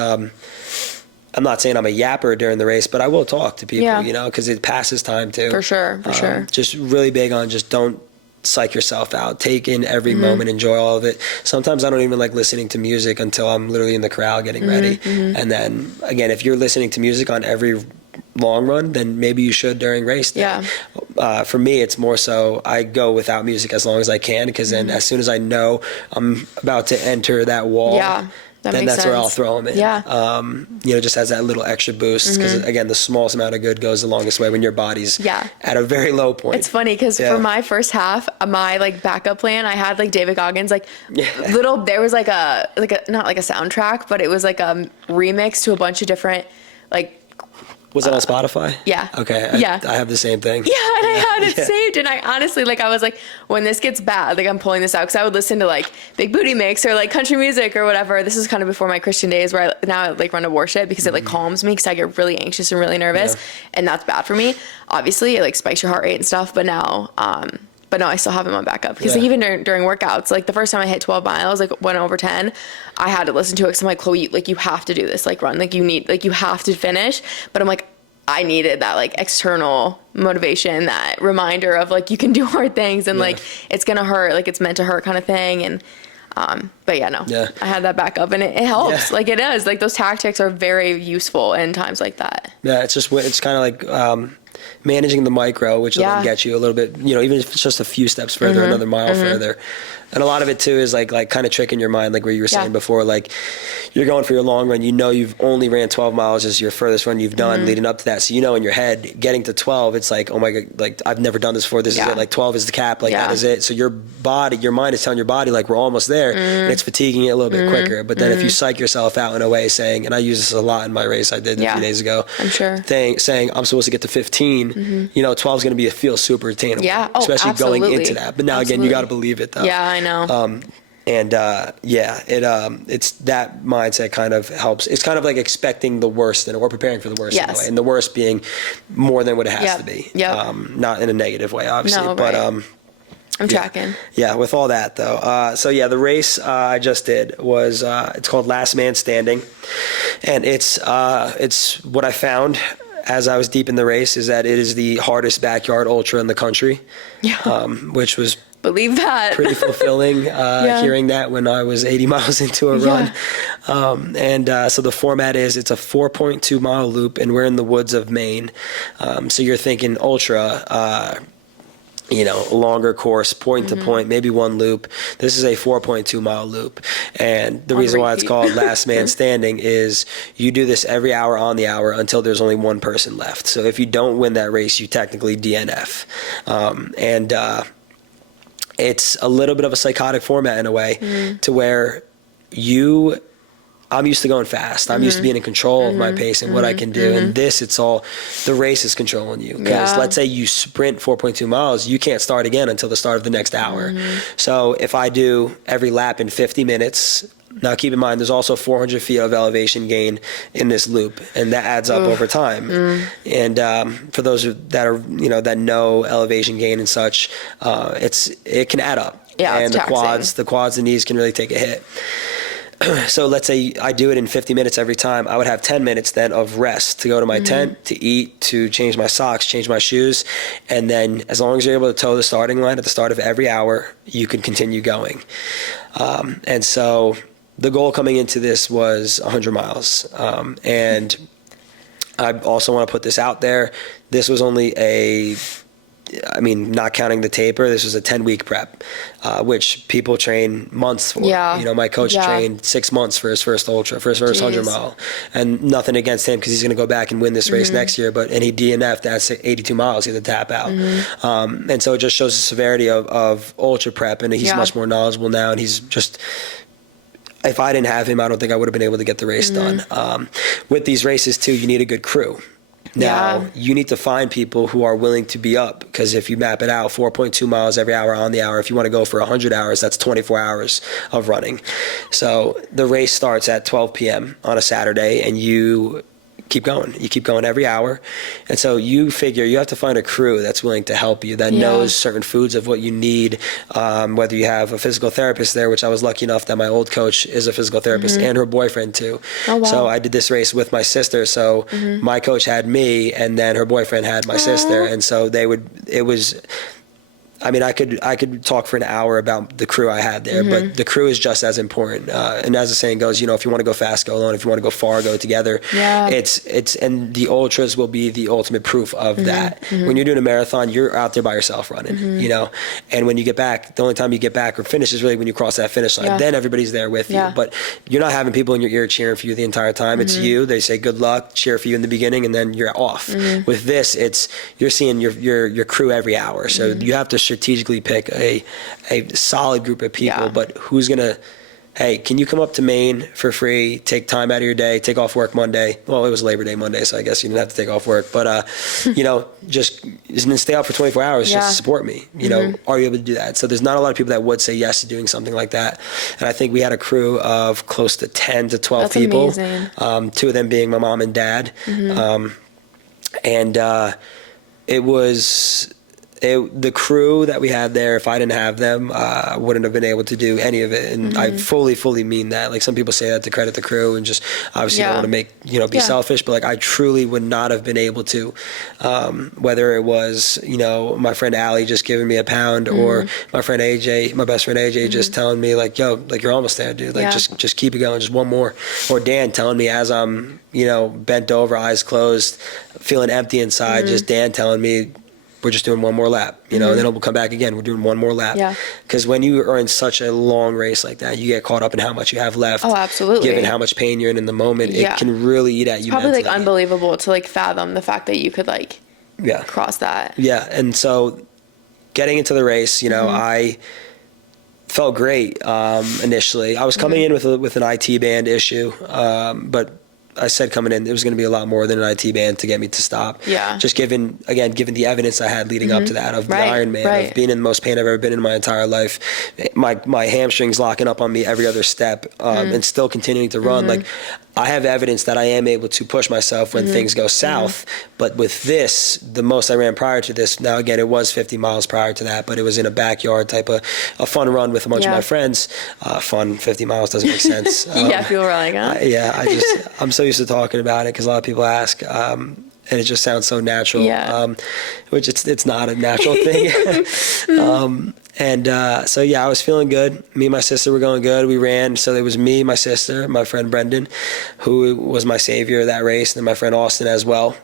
I'm not saying I'm a yapper during the race, but I will talk to people, because it passes time too. For sure. Just really big on just don't psych yourself out. Take in every moment, enjoy all of it. Sometimes I don't even like listening to music until I'm literally in the corral getting ready. And then again, if you're listening to music on every long run, then maybe you should during race day. For me, it's more so I go without music as long as I can, because then as soon as I know I'm about to enter that wall, then that's where I'll throw them in. Just as that little extra boost, because again, the smallest amount of good goes the longest way when your body's at a very low point. It's funny because for my first half, my like backup plan, I had like David Goggins, like there was like a not like a soundtrack, but it was like a remix to a bunch of different like. Was it on Spotify? Yeah. Okay. I have the same thing. Yeah, and I had it saved, and I honestly, like, I was like, when this gets bad, like, I'm pulling this out, because I would listen to, like, Big Booty Mix or, like, country music or whatever. This is kind of before my Christian days, where I like, run to worship, because it, like, calms me, because I get really anxious and really nervous, and that's bad for me. Obviously, it, like, spikes your heart rate and stuff, but no, I still have him on backup, because like, even during workouts, like, the first time I hit 12 miles, like, went over 10, I had to listen to it, because I'm like, Chloe, like, you have to do this, like, run, like, you have to finish, but I'm like, I needed that like external motivation, that reminder of like, you can do hard things, and like, it's gonna hurt, like it's meant to hurt kind of thing. And but I had that backup, and it helps. Like it is, like those tactics are very useful in times like that. It's kind of like managing the micro, which will then get you a little bit, even if it's just a few steps further, another mile further. And a lot of it too is like kind of tricking your mind, like where you were saying before, like you're going for your long run, you've only ran 12 miles as your furthest run you've done leading up to that. So in your head, getting to 12, it's like, oh my God, like I've never done this before. This is it. Like 12 is the cap. Like that is it. So your mind is telling your body like we're almost there, and it's fatiguing it a little bit quicker. But then if you psych yourself out in a way saying, and I use this a lot in my race I did a few days ago, I'm sure, saying I'm supposed to get to 15, 12 is going to feel super attainable. Yeah. Oh, especially absolutely. Going into that. But now again, you got to believe it though. Yeah, I know. It's that mindset kind of helps. It's kind of like expecting the worst or preparing for the worst in a way, and the worst being more than what it has to be. Not in a negative way, obviously, but I'm tracking. Yeah, with all that though. The race I just did was it's called Last Man Standing, and it's what I found as I was deep in the race is that it is the hardest backyard ultra in the country. Which was believe that pretty fulfilling hearing that when I was 80 miles into a run. So the format is it's a 4.2 mile loop, and we're in the woods of Maine. So you're thinking ultra, longer course, point to point, maybe one loop. This is a 4.2 mile loop. And the reason why it's called Last Man Standing is you do this every hour on the hour until there's only one person left. So if you don't win that race, you technically DNF. It's a little bit of a psychotic format in a way to where you I'm used to going fast. I'm used to being in control of my pace and what I can do. And this, it's all, the race is controlling you. Because let's say you sprint 4.2 miles, you can't start again until the start of the next hour. So if I do every lap in 50 minutes, now keep in mind, there's also 400 feet of elevation gain in this loop, and that adds up over time. And for those that are, that know elevation gain and such, it can add up. Yeah, and it's the quads and knees can really take a hit. So let's say I do it in 50 minutes every time. I would have 10 minutes then of rest to go to my tent, to eat, to change my socks, change my shoes. And then as long as you're able to toe the starting line at the start of every hour, you can continue going. And so the goal coming into this was 100 miles. And I also want to put this out there. This was only not counting the taper, this was a 10-week prep, which people train months for. Yeah. My coach trained 6 months for his first ultra, for his first 100 mile. And nothing against him because he's going to go back and win this race next year. And he DNF'd at 82 miles, he had to tap out. And so it just shows the severity of ultra prep. And he's much more knowledgeable now. And he's just, if I didn't have him, I don't think I would have been able to get the race done. With these races too, you need a good crew. Now, you need to find people who are willing to be up, because if you map it out, 4.2 miles every hour on the hour, if you want to go for 100 hours, that's 24 hours of running. So the race starts at 12 p.m. on a Saturday, and you keep going. You keep going every hour. And so you figure you have to find a crew that's willing to help you, that knows certain foods of what you need, whether you have a physical therapist there, which I was lucky enough that my old coach is a physical therapist, and her boyfriend too. Oh, wow. So I did this race with my sister. So my coach had me, and then her boyfriend had my sister. And so I could talk for an hour about the crew I had there, but the crew is just as important. And as the saying goes, if you want to go fast, go alone. If you want to go far, go together. Yeah. And the ultras will be the ultimate proof of that. When you're doing a marathon, you're out there by yourself running, and when you get back, the only time you get back or finish is really when you cross that finish line. Then everybody's there with you, but you're not having people in your ear cheering for you the entire time. It's you. They say good luck, cheer for you in the beginning, and then you're off. With this, you're seeing your crew every hour. So you have to strategically pick a solid group of people, but who's gonna, hey, can you come up to Maine for free, take time out of your day, take off work Monday? Well, it was Labor Day Monday, so I guess you didn't have to take off work, but just stay out for 24 hours just to support me. Are you able to do that? So there's not a lot of people that would say yes to doing something like that. And I think we had a crew of close to 10 to 12 people. Amazing. 2 of them being my mom and dad. It was the crew that we had there, if I didn't have them, I wouldn't have been able to do any of it. And I fully mean that. Like, some people say that to credit the crew and just obviously don't want to make, be selfish, but like, I truly would not have been able to, whether it was, my friend Allie just giving me a pound, or my friend AJ, my best friend AJ, just telling me like, yo, like, you're almost there, dude. Like, just keep it going. Just one more. Or Dan telling me as I'm, bent over, eyes closed, feeling empty inside, just Dan telling me, we're just doing one more lap, and then we'll come back again. We're doing one more lap. Yeah. Because when you are in such a long race like that, you get caught up in how much you have left. Oh, absolutely. Given how much pain you're in the moment, it can really eat at you. It's probably mentally. like unbelievable to like fathom the fact that you could like cross that. Yeah. And so getting into the race, I felt great initially. I was coming in with an IT band issue, but I said coming in, it was going to be a lot more than an IT band to get me to stop. Yeah. Just given the evidence I had leading up to that of the Ironman, of being in the most pain I've ever been in my entire life, my hamstrings locking up on me every other step, and still continuing to run. Like, I have evidence that I am able to push myself when things go south. But with this, the most I ran prior to this, now again, it was 50 miles prior to that, but it was in a backyard type of a fun run with a bunch of my friends. Fun, 50 miles doesn't make sense. People were like, huh? I'm so used to talking about it because a lot of people ask, and it just sounds so natural, which it's not a natural thing. So I was feeling good. Me and my sister were going good. We ran. So it was me, my sister, my friend Brendan, who was my savior of that race, and then my friend Austin as well.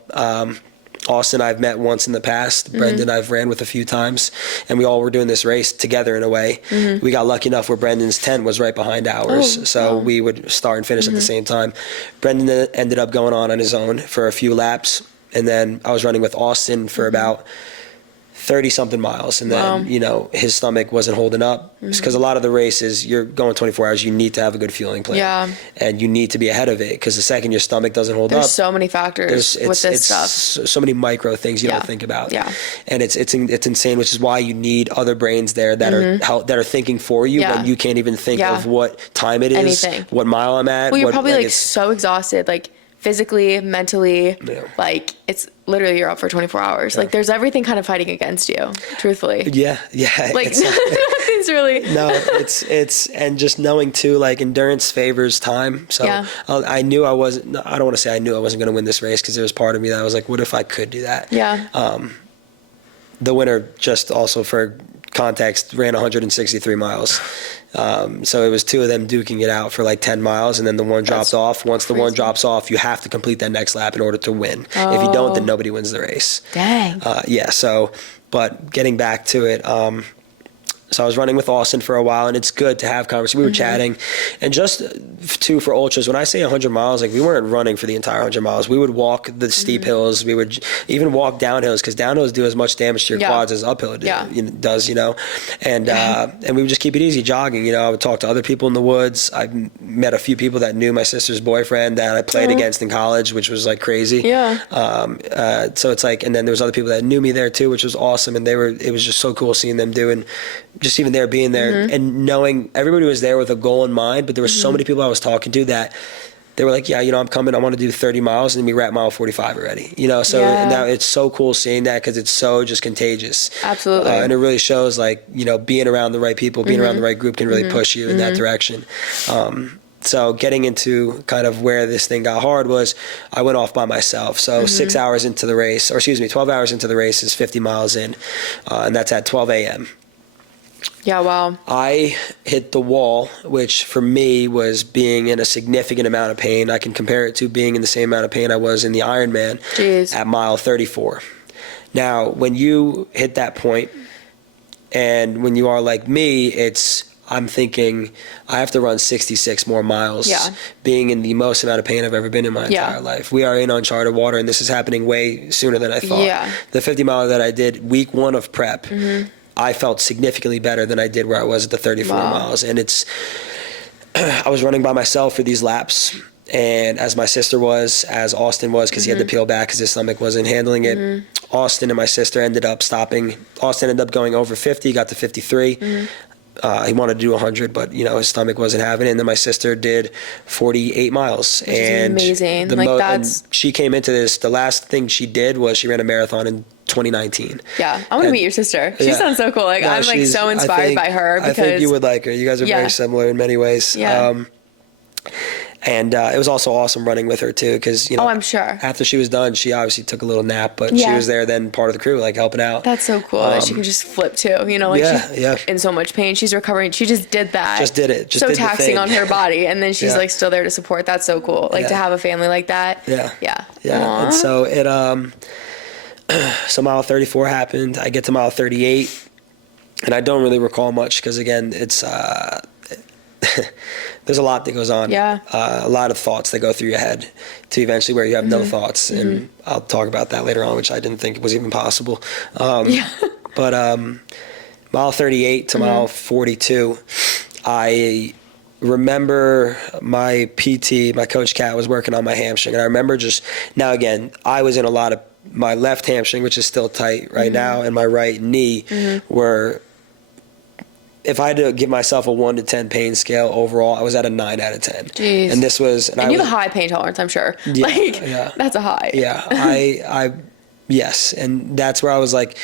Austin I've met once in the past. Brendan I've ran with a few times, and we all were doing this race together in a way. We got lucky enough where Brendan's tent was right behind ours, so we would start and finish at the same time. Brendan ended up going on his own for a few laps, and then I was running with Austin for about 30 something miles. And then, you know, his stomach wasn't holding up. Because a lot of the races, you're going 24 hours, you need to have a good fueling plan. Yeah. And you need to be ahead of it, because the second your stomach doesn't hold up. There's so many factors with this stuff. So many micro things you don't think about. Yeah. And it's insane, which is why you need other brains there that are thinking for you when you can't even think of what time it is, what mile I'm at. Well, you're probably like so exhausted, like physically, mentally, like it's literally you're up for 24 hours. Like there's everything kind of fighting against you, truthfully. Yeah. Like nothing's really. No, it's and just knowing too, like endurance favors time. So I knew I don't want to say I knew I wasn't going to win this race, because there was part of me that was like, what if I could do that? Yeah. The winner, just also for context, ran 163 miles. So it was two of them duking it out for like 10 miles, and then the one dropped off. Once the one drops off, you have to complete that next lap in order to win. If you don't, then nobody wins the race. Dang. So, but getting back to it, so I was running with Austin for a while, and it's good to have conversation. We were chatting, and just for ultras, when I say 100 miles, like we weren't running for the entire 100 miles. We would walk the steep hills. We would even walk downhills, because downhills do as much damage to your quads as uphill does, you know. And and we would just keep it easy, jogging. You know, I would talk to other people in the woods. I met a few people that knew my sister's boyfriend that I played against in college, which was like crazy. Yeah. So it's like, and then there was other people that knew me there too, which was awesome. And it was just so cool seeing them doing, just even there, being there, and knowing everybody was there with a goal in mind. But there were so many people I was talking to that they were like, yeah, you know, I'm coming, I want to do 30 miles, and we were at mile 45 already, you know. So now it's so cool seeing that, because it's so just contagious. Absolutely. And it really shows, like, you know, being around the right people, being around the right group can really push you in that direction. So getting into kind of where this thing got hard was I went off by myself. So 6 hours into the race, or excuse me, 12 hours into the race is 50 miles in, and that's at 12 a.m. Yeah, wow. I hit the wall, which for me was being in a significant amount of pain. I can compare it to being in the same amount of pain I was in the Ironman at mile 34. Now, when you hit that point, and when you are like me, I'm thinking I have to run 66 more miles, being in the most amount of pain I've ever been in my entire life. We are in uncharted water, and this is happening way sooner than I thought. Yeah. The 50 mile that I did week 1 of prep, I felt significantly better than I did where I was at the 34 miles. And I was running by myself for these laps, and as my sister was, as Austin was, because he had to peel back because his stomach wasn't handling it. Austin and my sister ended up stopping. Austin ended up going over 50, got to 53. He wanted to do 100, but, you know, his stomach wasn't having it. And then my sister did 48 miles. Which is amazing. And she came into this, the last thing she did was she ran a marathon in 2019. Yeah, I want to meet your sister. She sounds so cool. Like, I'm like so inspired by her, because I think you would like her. You guys are very similar in many ways. Yeah. And it was also awesome running with her too, because, you know, I'm sure after she was done, she obviously took a little nap, but she was there then, part of the crew, like helping out. That's so cool that she can just flip too. You know, like she's in so much pain, she's recovering. She just did that. Just did it. Just so did taxing on her body, and then she's like still there to support. That's so cool. Like to have a family like that. Yeah. Aww. And so so mile 34 happened. I get to mile 38, and I don't really recall much, because again, it's there's a lot that goes on. A lot of thoughts that go through your head to eventually where you have no thoughts. And I'll talk about that later on, which I didn't think was even possible. But mile 38 to mile 42, I remember my PT, my coach Kat, was working on my hamstring. And I remember now again, I was in a lot of, my left hamstring, which is still tight right now, and my right knee were, if I had to give myself a 1 to 10 pain scale overall, I was at a 9 out of 10. Jeez. And this was, and you have a high pain tolerance, I'm sure. That's a high. Yes. And that's where I was like,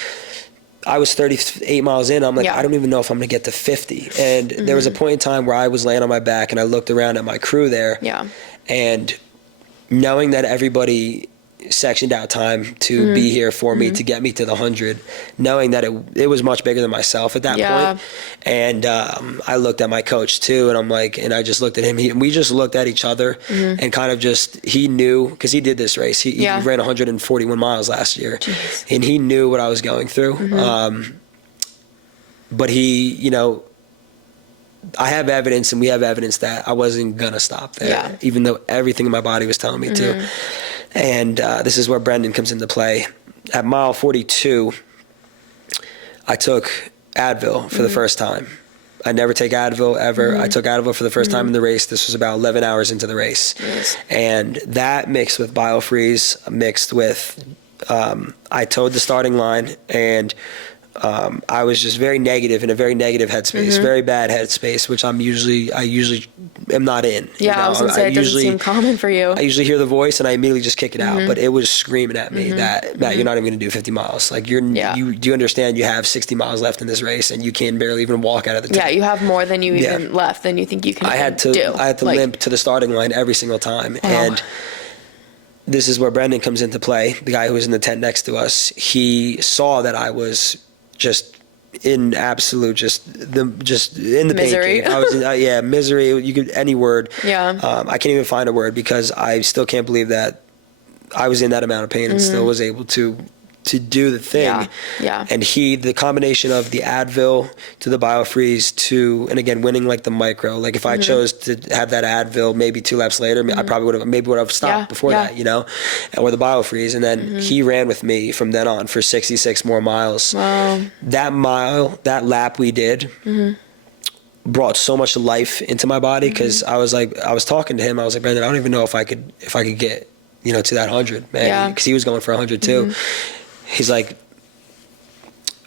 I was 38 miles in. I'm like, I don't even know if I'm going to get to 50. And there was a point in time where I was laying on my back, and I looked around at my crew there. And knowing that everybody sectioned out time to be here for me, to get me to the 100, knowing that it was much bigger than myself at that point. And I looked at my coach too, and I'm like, and I just looked at him, and we just looked at each other and kind of just, he knew, because he did this race, he ran 141 miles last year. And he knew what I was going through. But he, you know, I have evidence, and we have evidence that I wasn't gonna stop there, even though everything in my body was telling me to. And this is where Brendan comes into play. At mile 42, I took Advil for the first time. I never take Advil ever. I took Advil for the first time in the race. This was about 11 hours into the race. Yes. And that mixed with BioFreeze, mixed with, I towed the starting line, and I was just very negative, in a very negative headspace, very bad headspace, which I usually am not in. Yeah, I was gonna say, it doesn't seem common for you. I usually hear the voice and I immediately just kick it out, but it was screaming at me that you're not even going to do 50 miles. Like do you understand you have 60 miles left in this race and you can barely even walk out of the tent? Yeah, you have more than you even left than you think you can do. I had to limp to the starting line every single time. And this is where Brendan comes into play. The guy who was in the tent next to us, he saw that I was just in absolute just in the misery. pain cave. I was misery. You could any word. Yeah. I can't even find a word because I still can't believe that I was in that amount of pain and still was able to do the thing. Yeah. And the combination of the Advil to the BioFreeze to, and again, winning like the micro, like if I chose to have that Advil maybe 2 laps later, I probably would have stopped before that, or the BioFreeze. And then he ran with me from then on for 66 more miles. Wow. That lap we did brought so much life into my body. Cause I was talking to him. I was like, Brendan, I don't even know if I could get, to that 100, man. Yeah. Cause he was going for 100 too. He's like,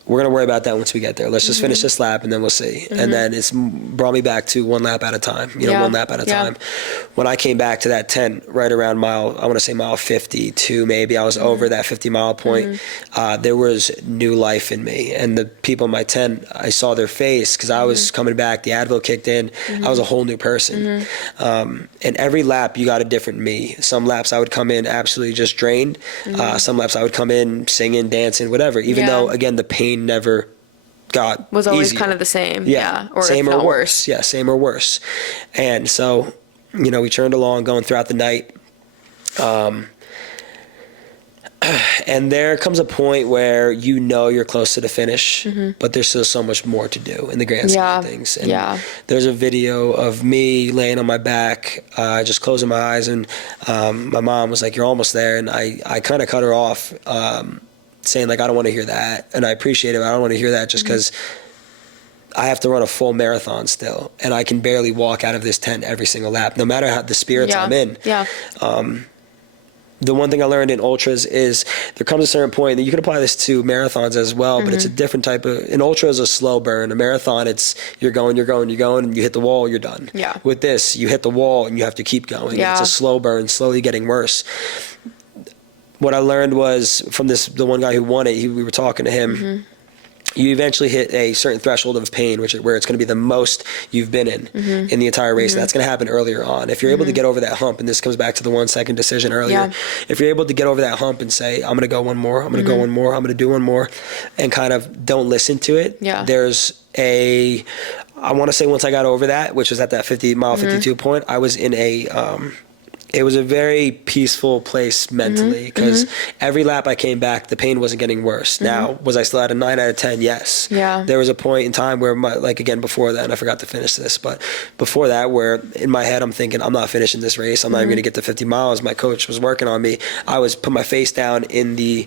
we're going to worry about that once we get there. Let's just finish this lap and then we'll see. And then it's brought me back to 1 lap at a time, one lap at a time. When I came back to that tent right around mile 52 maybe, I was over that 50 mile point. There was new life in me. And the people in my tent, I saw their face because I was coming back. The Advil kicked in. I was a whole new person. And every lap you got a different me. Some laps I would come in absolutely just drained. Some laps I would come in singing, dancing, whatever, even though, again, the pain never was always easier. kind of the same. Or same or not worse. Yeah, same or worse. And so, we churned along, going throughout the night. And there comes a point where you're close to the finish, but there's still so much more to do in the grand scheme of things. And there's a video of me laying on my back, just closing my eyes, and my mom was like, "You're almost there," and I kind of cut her off. Saying like, I don't want to hear that, and I appreciate it, but I don't want to hear that just because I have to run a full marathon still, and I can barely walk out of this tent every single lap, no matter how the spirits I'm in. The one thing I learned in ultras is there comes a certain point that you can apply this to marathons as well, but it's a different type of. An ultra is a slow burn. A marathon, it's you're going, and you hit the wall, you're done. Yeah. With this, you hit the wall and you have to keep going. Yeah. It's a slow burn, slowly getting worse. What I learned was from the one guy who won it, we were talking to him, you eventually hit a certain threshold of pain, where it's going to be the most you've been in the entire race. And that's going to happen earlier on. If you're able to get over that hump, and this comes back to the 1 second decision earlier, if you're able to get over that hump and say, I'm going to go one more, I'm going to go one more, I'm going to do one more, and kind of don't listen to it, there's I want to say once I got over that, which was at that 50 mile 52 point, I was in it was a very peaceful place mentally because every lap I came back, the pain wasn't getting worse. Now, was I still at a 9 out of 10? Yes. Yeah. There was a point in time where before that, and I forgot to finish this, but before that, where in my head, I'm thinking, I'm not finishing this race. I'm not even going to get to 50 miles. My coach was working on me. I was put my face down into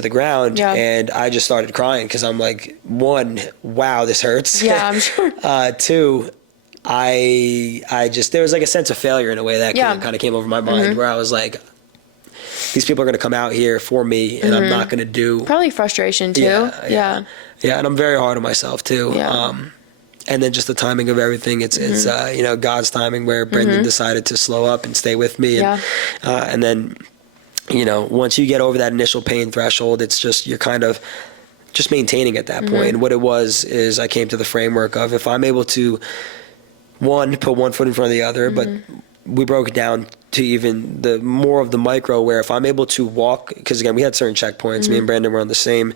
the ground and I just started crying because I'm like, 1, wow, this hurts. Yeah, I'm sure. 2, I just, there was like a sense of failure in a way that kind of came over my mind where I was like, these people are going to come out here for me and I'm not going to do. Probably frustration too. Yeah. And I'm very hard on myself too. Yeah. And then just the timing of everything. It's God's timing where Brendan decided to slow up and stay with me. And, and then, once you get over that initial pain threshold, it's just, you're kind of just maintaining at that point. And what it was is I came to the framework of if I'm able to put one foot in front of the other, but we broke it down to even the more of the micro where if I'm able to walk, because again, we had certain checkpoints, me and Brandon were on the same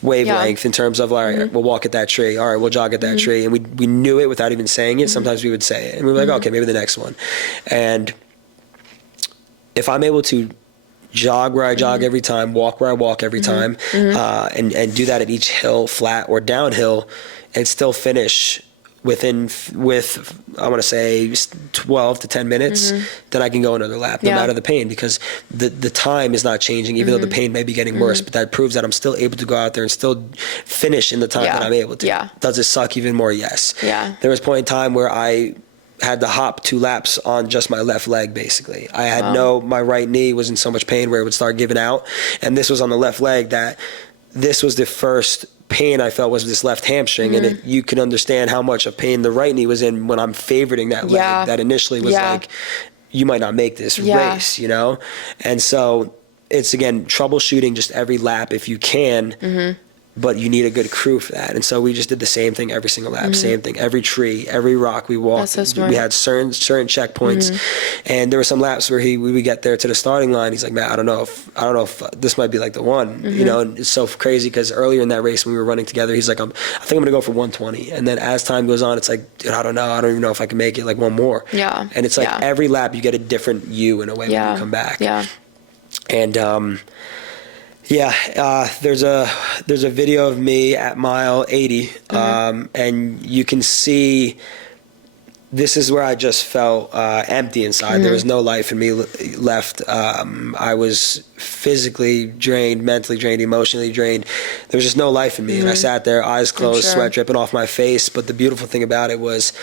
wavelength in terms of, all right, we'll walk at that tree. All right, we'll jog at that tree. And we knew it without even saying it. Sometimes we would say it and we were like, okay, maybe the next one. And if I'm able to jog where I jog every time, walk where I walk every time, and do that at each hill, flat or downhill, and still finish with I want to say 12 to 10 minutes, then I can go another lap, no matter the pain, because the time is not changing, even though the pain may be getting worse. But that proves that I'm still able to go out there and still finish in the time that I'm able to. Yeah. Does it suck even more? Yes. Yeah. There was a point in time where I had to hop 2 laps on just my left leg, basically. I had my right knee was in so much pain where it would start giving out. And this was on the left leg that this was the first pain I felt was this left hamstring. And you can understand how much of pain the right knee was in when I'm favoriting that leg that initially was like, you might not make this race, you know? And so it's, again, troubleshooting just every lap if you can. But you need a good crew for that. And so we just did the same thing every single lap, same thing, every tree, every rock we walked. That's so smart. We had certain checkpoints. And there were some laps where we would get there to the starting line. He's like, man, I don't know if this might be like the one, you know? And it's so crazy because earlier in that race when we were running together, he's like, I think I'm gonna go for 120. And then as time goes on, it's like, dude, I don't know. I don't even know if I can make it, like one more. Yeah. And it's like every lap you get a different you in a way when you come back. Yeah. And there's a video of me at mile 80, and you can see this is where I just felt empty inside. There was no life in me left. I was physically drained, mentally drained, emotionally drained. There was just no life in me. And I sat there, eyes closed, sweat dripping off my face. But the beautiful thing about it was,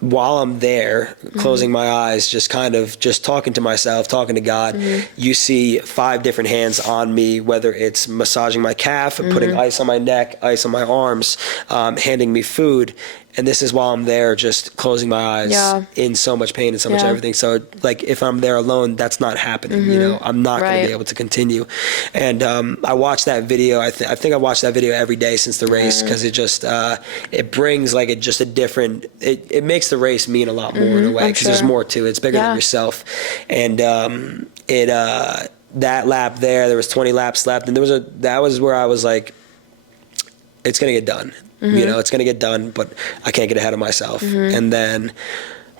while I'm there, closing my eyes, just kind of just talking to myself, talking to God, you see 5 different hands on me, whether it's massaging my calf, putting ice on my neck, ice on my arms, handing me food. And this is while I'm there, just closing my eyes in so much pain and so much everything. So, like, if I'm there alone, that's not happening. You know, I'm not going to be able to continue. And I watched that video. I think I watched that video every day since the race, because it just it brings like a different. It makes the race mean a lot more in a way, because there's more to it. It's bigger than yourself. And that lap there was 20 laps left, and that was where I was like, it's going to get done. You know, it's going to get done, but I can't get ahead of myself. And then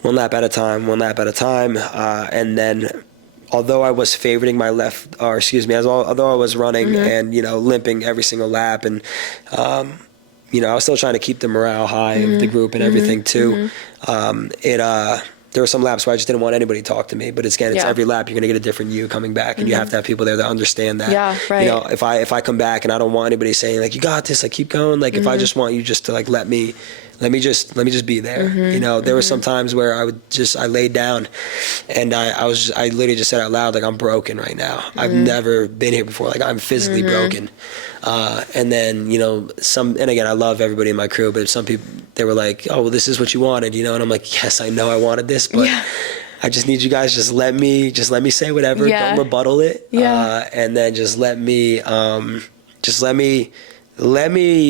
one lap at a time. And then, although I was favoriting my left, although I was running and, you know, limping every single lap, and, you know, I was still trying to keep the morale high of the group and everything too. There were some laps where I just didn't want anybody to talk to me, but it's every lap you're going to get a different you coming back, and you have to have people there that understand that. Yeah, right. You know, if I come back and I don't want anybody saying like, you got this, like keep going. Like if I just want you just to like, let me just be there. You know, there were some times where I laid down and I literally just said out loud, like, I'm broken right now. I've never been here before. Like I'm physically broken. And then, you know, and again, I love everybody in my crew, but some people, they were like, oh, well, this is what you wanted, you know? And I'm like, yes, I know I wanted this, but I just need you guys, just let me say whatever, don't rebuttal it. And then just let me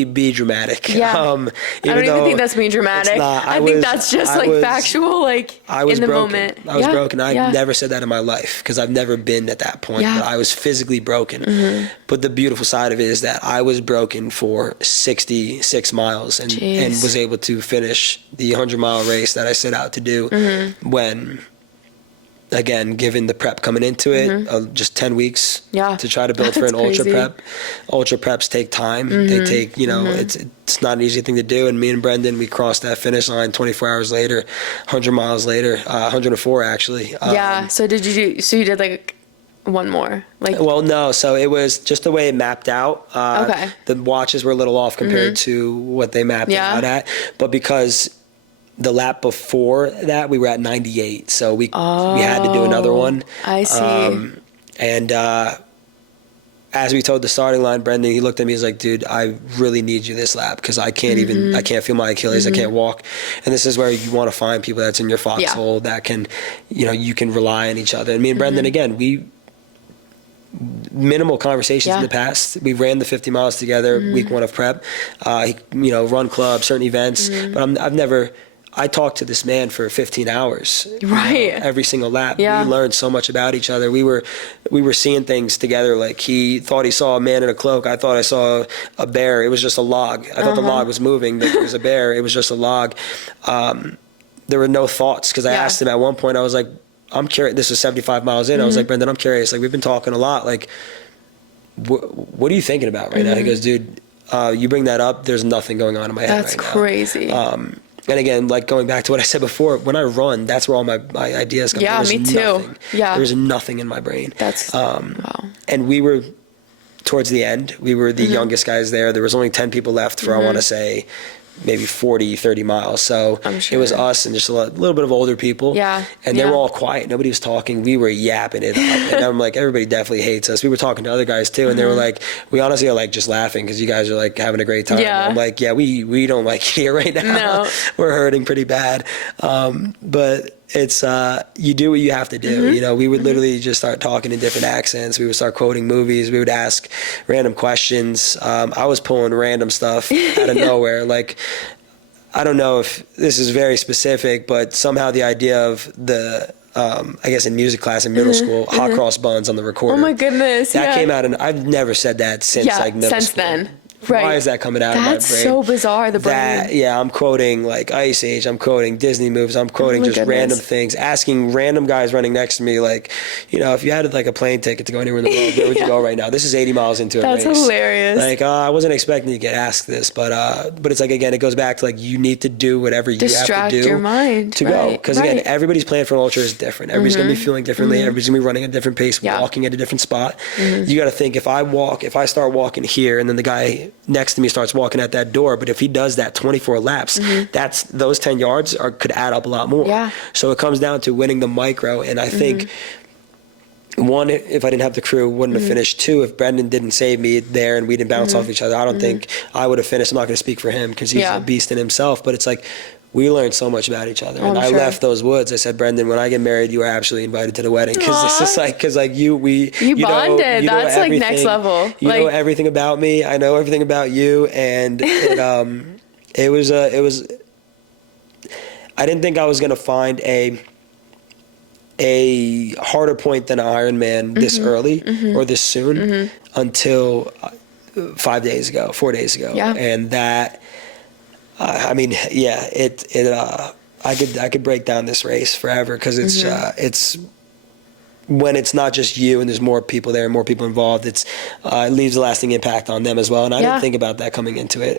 be dramatic. I don't even think that's being dramatic. I think that's just factual, like in the moment. I was broken. I've never said that in my life, because I've never been at that point, but I was physically broken. But the beautiful side of it is that I was broken for 66 miles and was able to finish the 100-mile race that I set out to do when, again, given the prep coming into it, just 10 weeks to try to build for an ultra prep. Ultra preps take time. They take, you know, it's not an easy thing to do. And me and Brendan, we crossed that finish line 24 hours later, 100 miles later, 104 actually. So you did like one more? Like, well, no. So it was just the way it mapped out. The watches were a little off compared to what they mapped it out at. But because the lap before that, we were at 98, so we had to do another one. I see. And as we told the starting line, Brendan, he looked at me, he's like, dude, I really need you this lap, because I can't I can't feel my Achilles, I can't walk. And this is where you want to find people that's in your foxhole that can, you know, you can rely on each other. And me and Brendan, again, minimal conversations in the past. We ran the 50 miles together, week 1 of prep, you know, run club, certain events, but I talked to this man for 15 hours, right? Every single lap. We learned so much about each other. We were seeing things together. Like he thought he saw a man in a cloak. I thought I saw a bear. It was just a log. I thought the log was moving, but it was a bear. It was just a log. There were no thoughts, because I asked him at one point, I was like, I'm curious. This was 75 miles in. I was like, Brendan, I'm curious. Like, we've been talking a lot. Like, what are you thinking about right now? He goes, dude, you bring that up, there's nothing going on in my head That's right now. crazy. And again, like going back to what I said before, when I run, that's where all my ideas come from. Yeah, me too. Nothing. Yeah. There's nothing in my brain. That's, wow. And we were, towards the end, we were the youngest guys there. There was only 10 people left for, I want to say, maybe 40, 30 miles. So I'm sure. it was us and just a little bit of older people. Yeah. And they were all quiet. Nobody was talking. We were yapping it up. And I'm like, everybody definitely hates us. We were talking to other guys too. And they were like, we honestly are like just laughing because you guys are like having a great time. Yeah. And I'm like, yeah, we don't like it here right now. No. We're hurting pretty bad. But it's, you do what you have to do. You know, we would literally just start talking in different accents. We would start quoting movies. We would ask random questions. I was pulling random stuff out of nowhere. Like, I don't know if this is very specific, but somehow the idea of the, I guess in music class in middle school, hot cross buns on the recorder. Oh my goodness. That came out, and I've never said that since like middle since school. then. Right. Why is that coming out of my brain? That's so bizarre, the brain. Yeah, I'm quoting like Ice Age, I'm quoting Disney movies, I'm quoting just random things, asking random guys running next to me, like, you know, if you had like a plane ticket to go anywhere in the world, where would you go right now? This is 80 miles into a race. That's hilarious. Like, I wasn't expecting to get asked this, but it's like, again, it goes back to like, you need to do whatever you have to do. Your mind. To go. Because again, everybody's plan for an ultra is different. Everybody's going to be feeling differently. Everybody's going to be running at a different pace, walking at a different spot. You got to think, if I start walking here and then the guy next to me starts walking at that door, but if he does that 24 laps, that's those 10 yards could add up a lot more. Yeah. So it comes down to winning the micro, and I think one, if I didn't have the crew, wouldn't have finished. Two, if Brendan didn't save me there and we didn't bounce off each other, I don't think I would have finished. I'm not going to speak for him because he's a beast in himself, but it's like, we learned so much about each other. And I left those woods. I said, Brendan, when I get married, you are absolutely invited to the wedding. Because it's just like, you bonded. That's like next level. You know everything about me. I know everything about you. And it was, I didn't think I was going to find a harder point than an Ironman this early or this soon until 4 days ago. Yeah. And that, I mean, yeah, I could break down this race forever because it's when it's not just you and there's more people there and more people involved, it leaves a lasting impact on them as well. And I didn't think about that coming into it.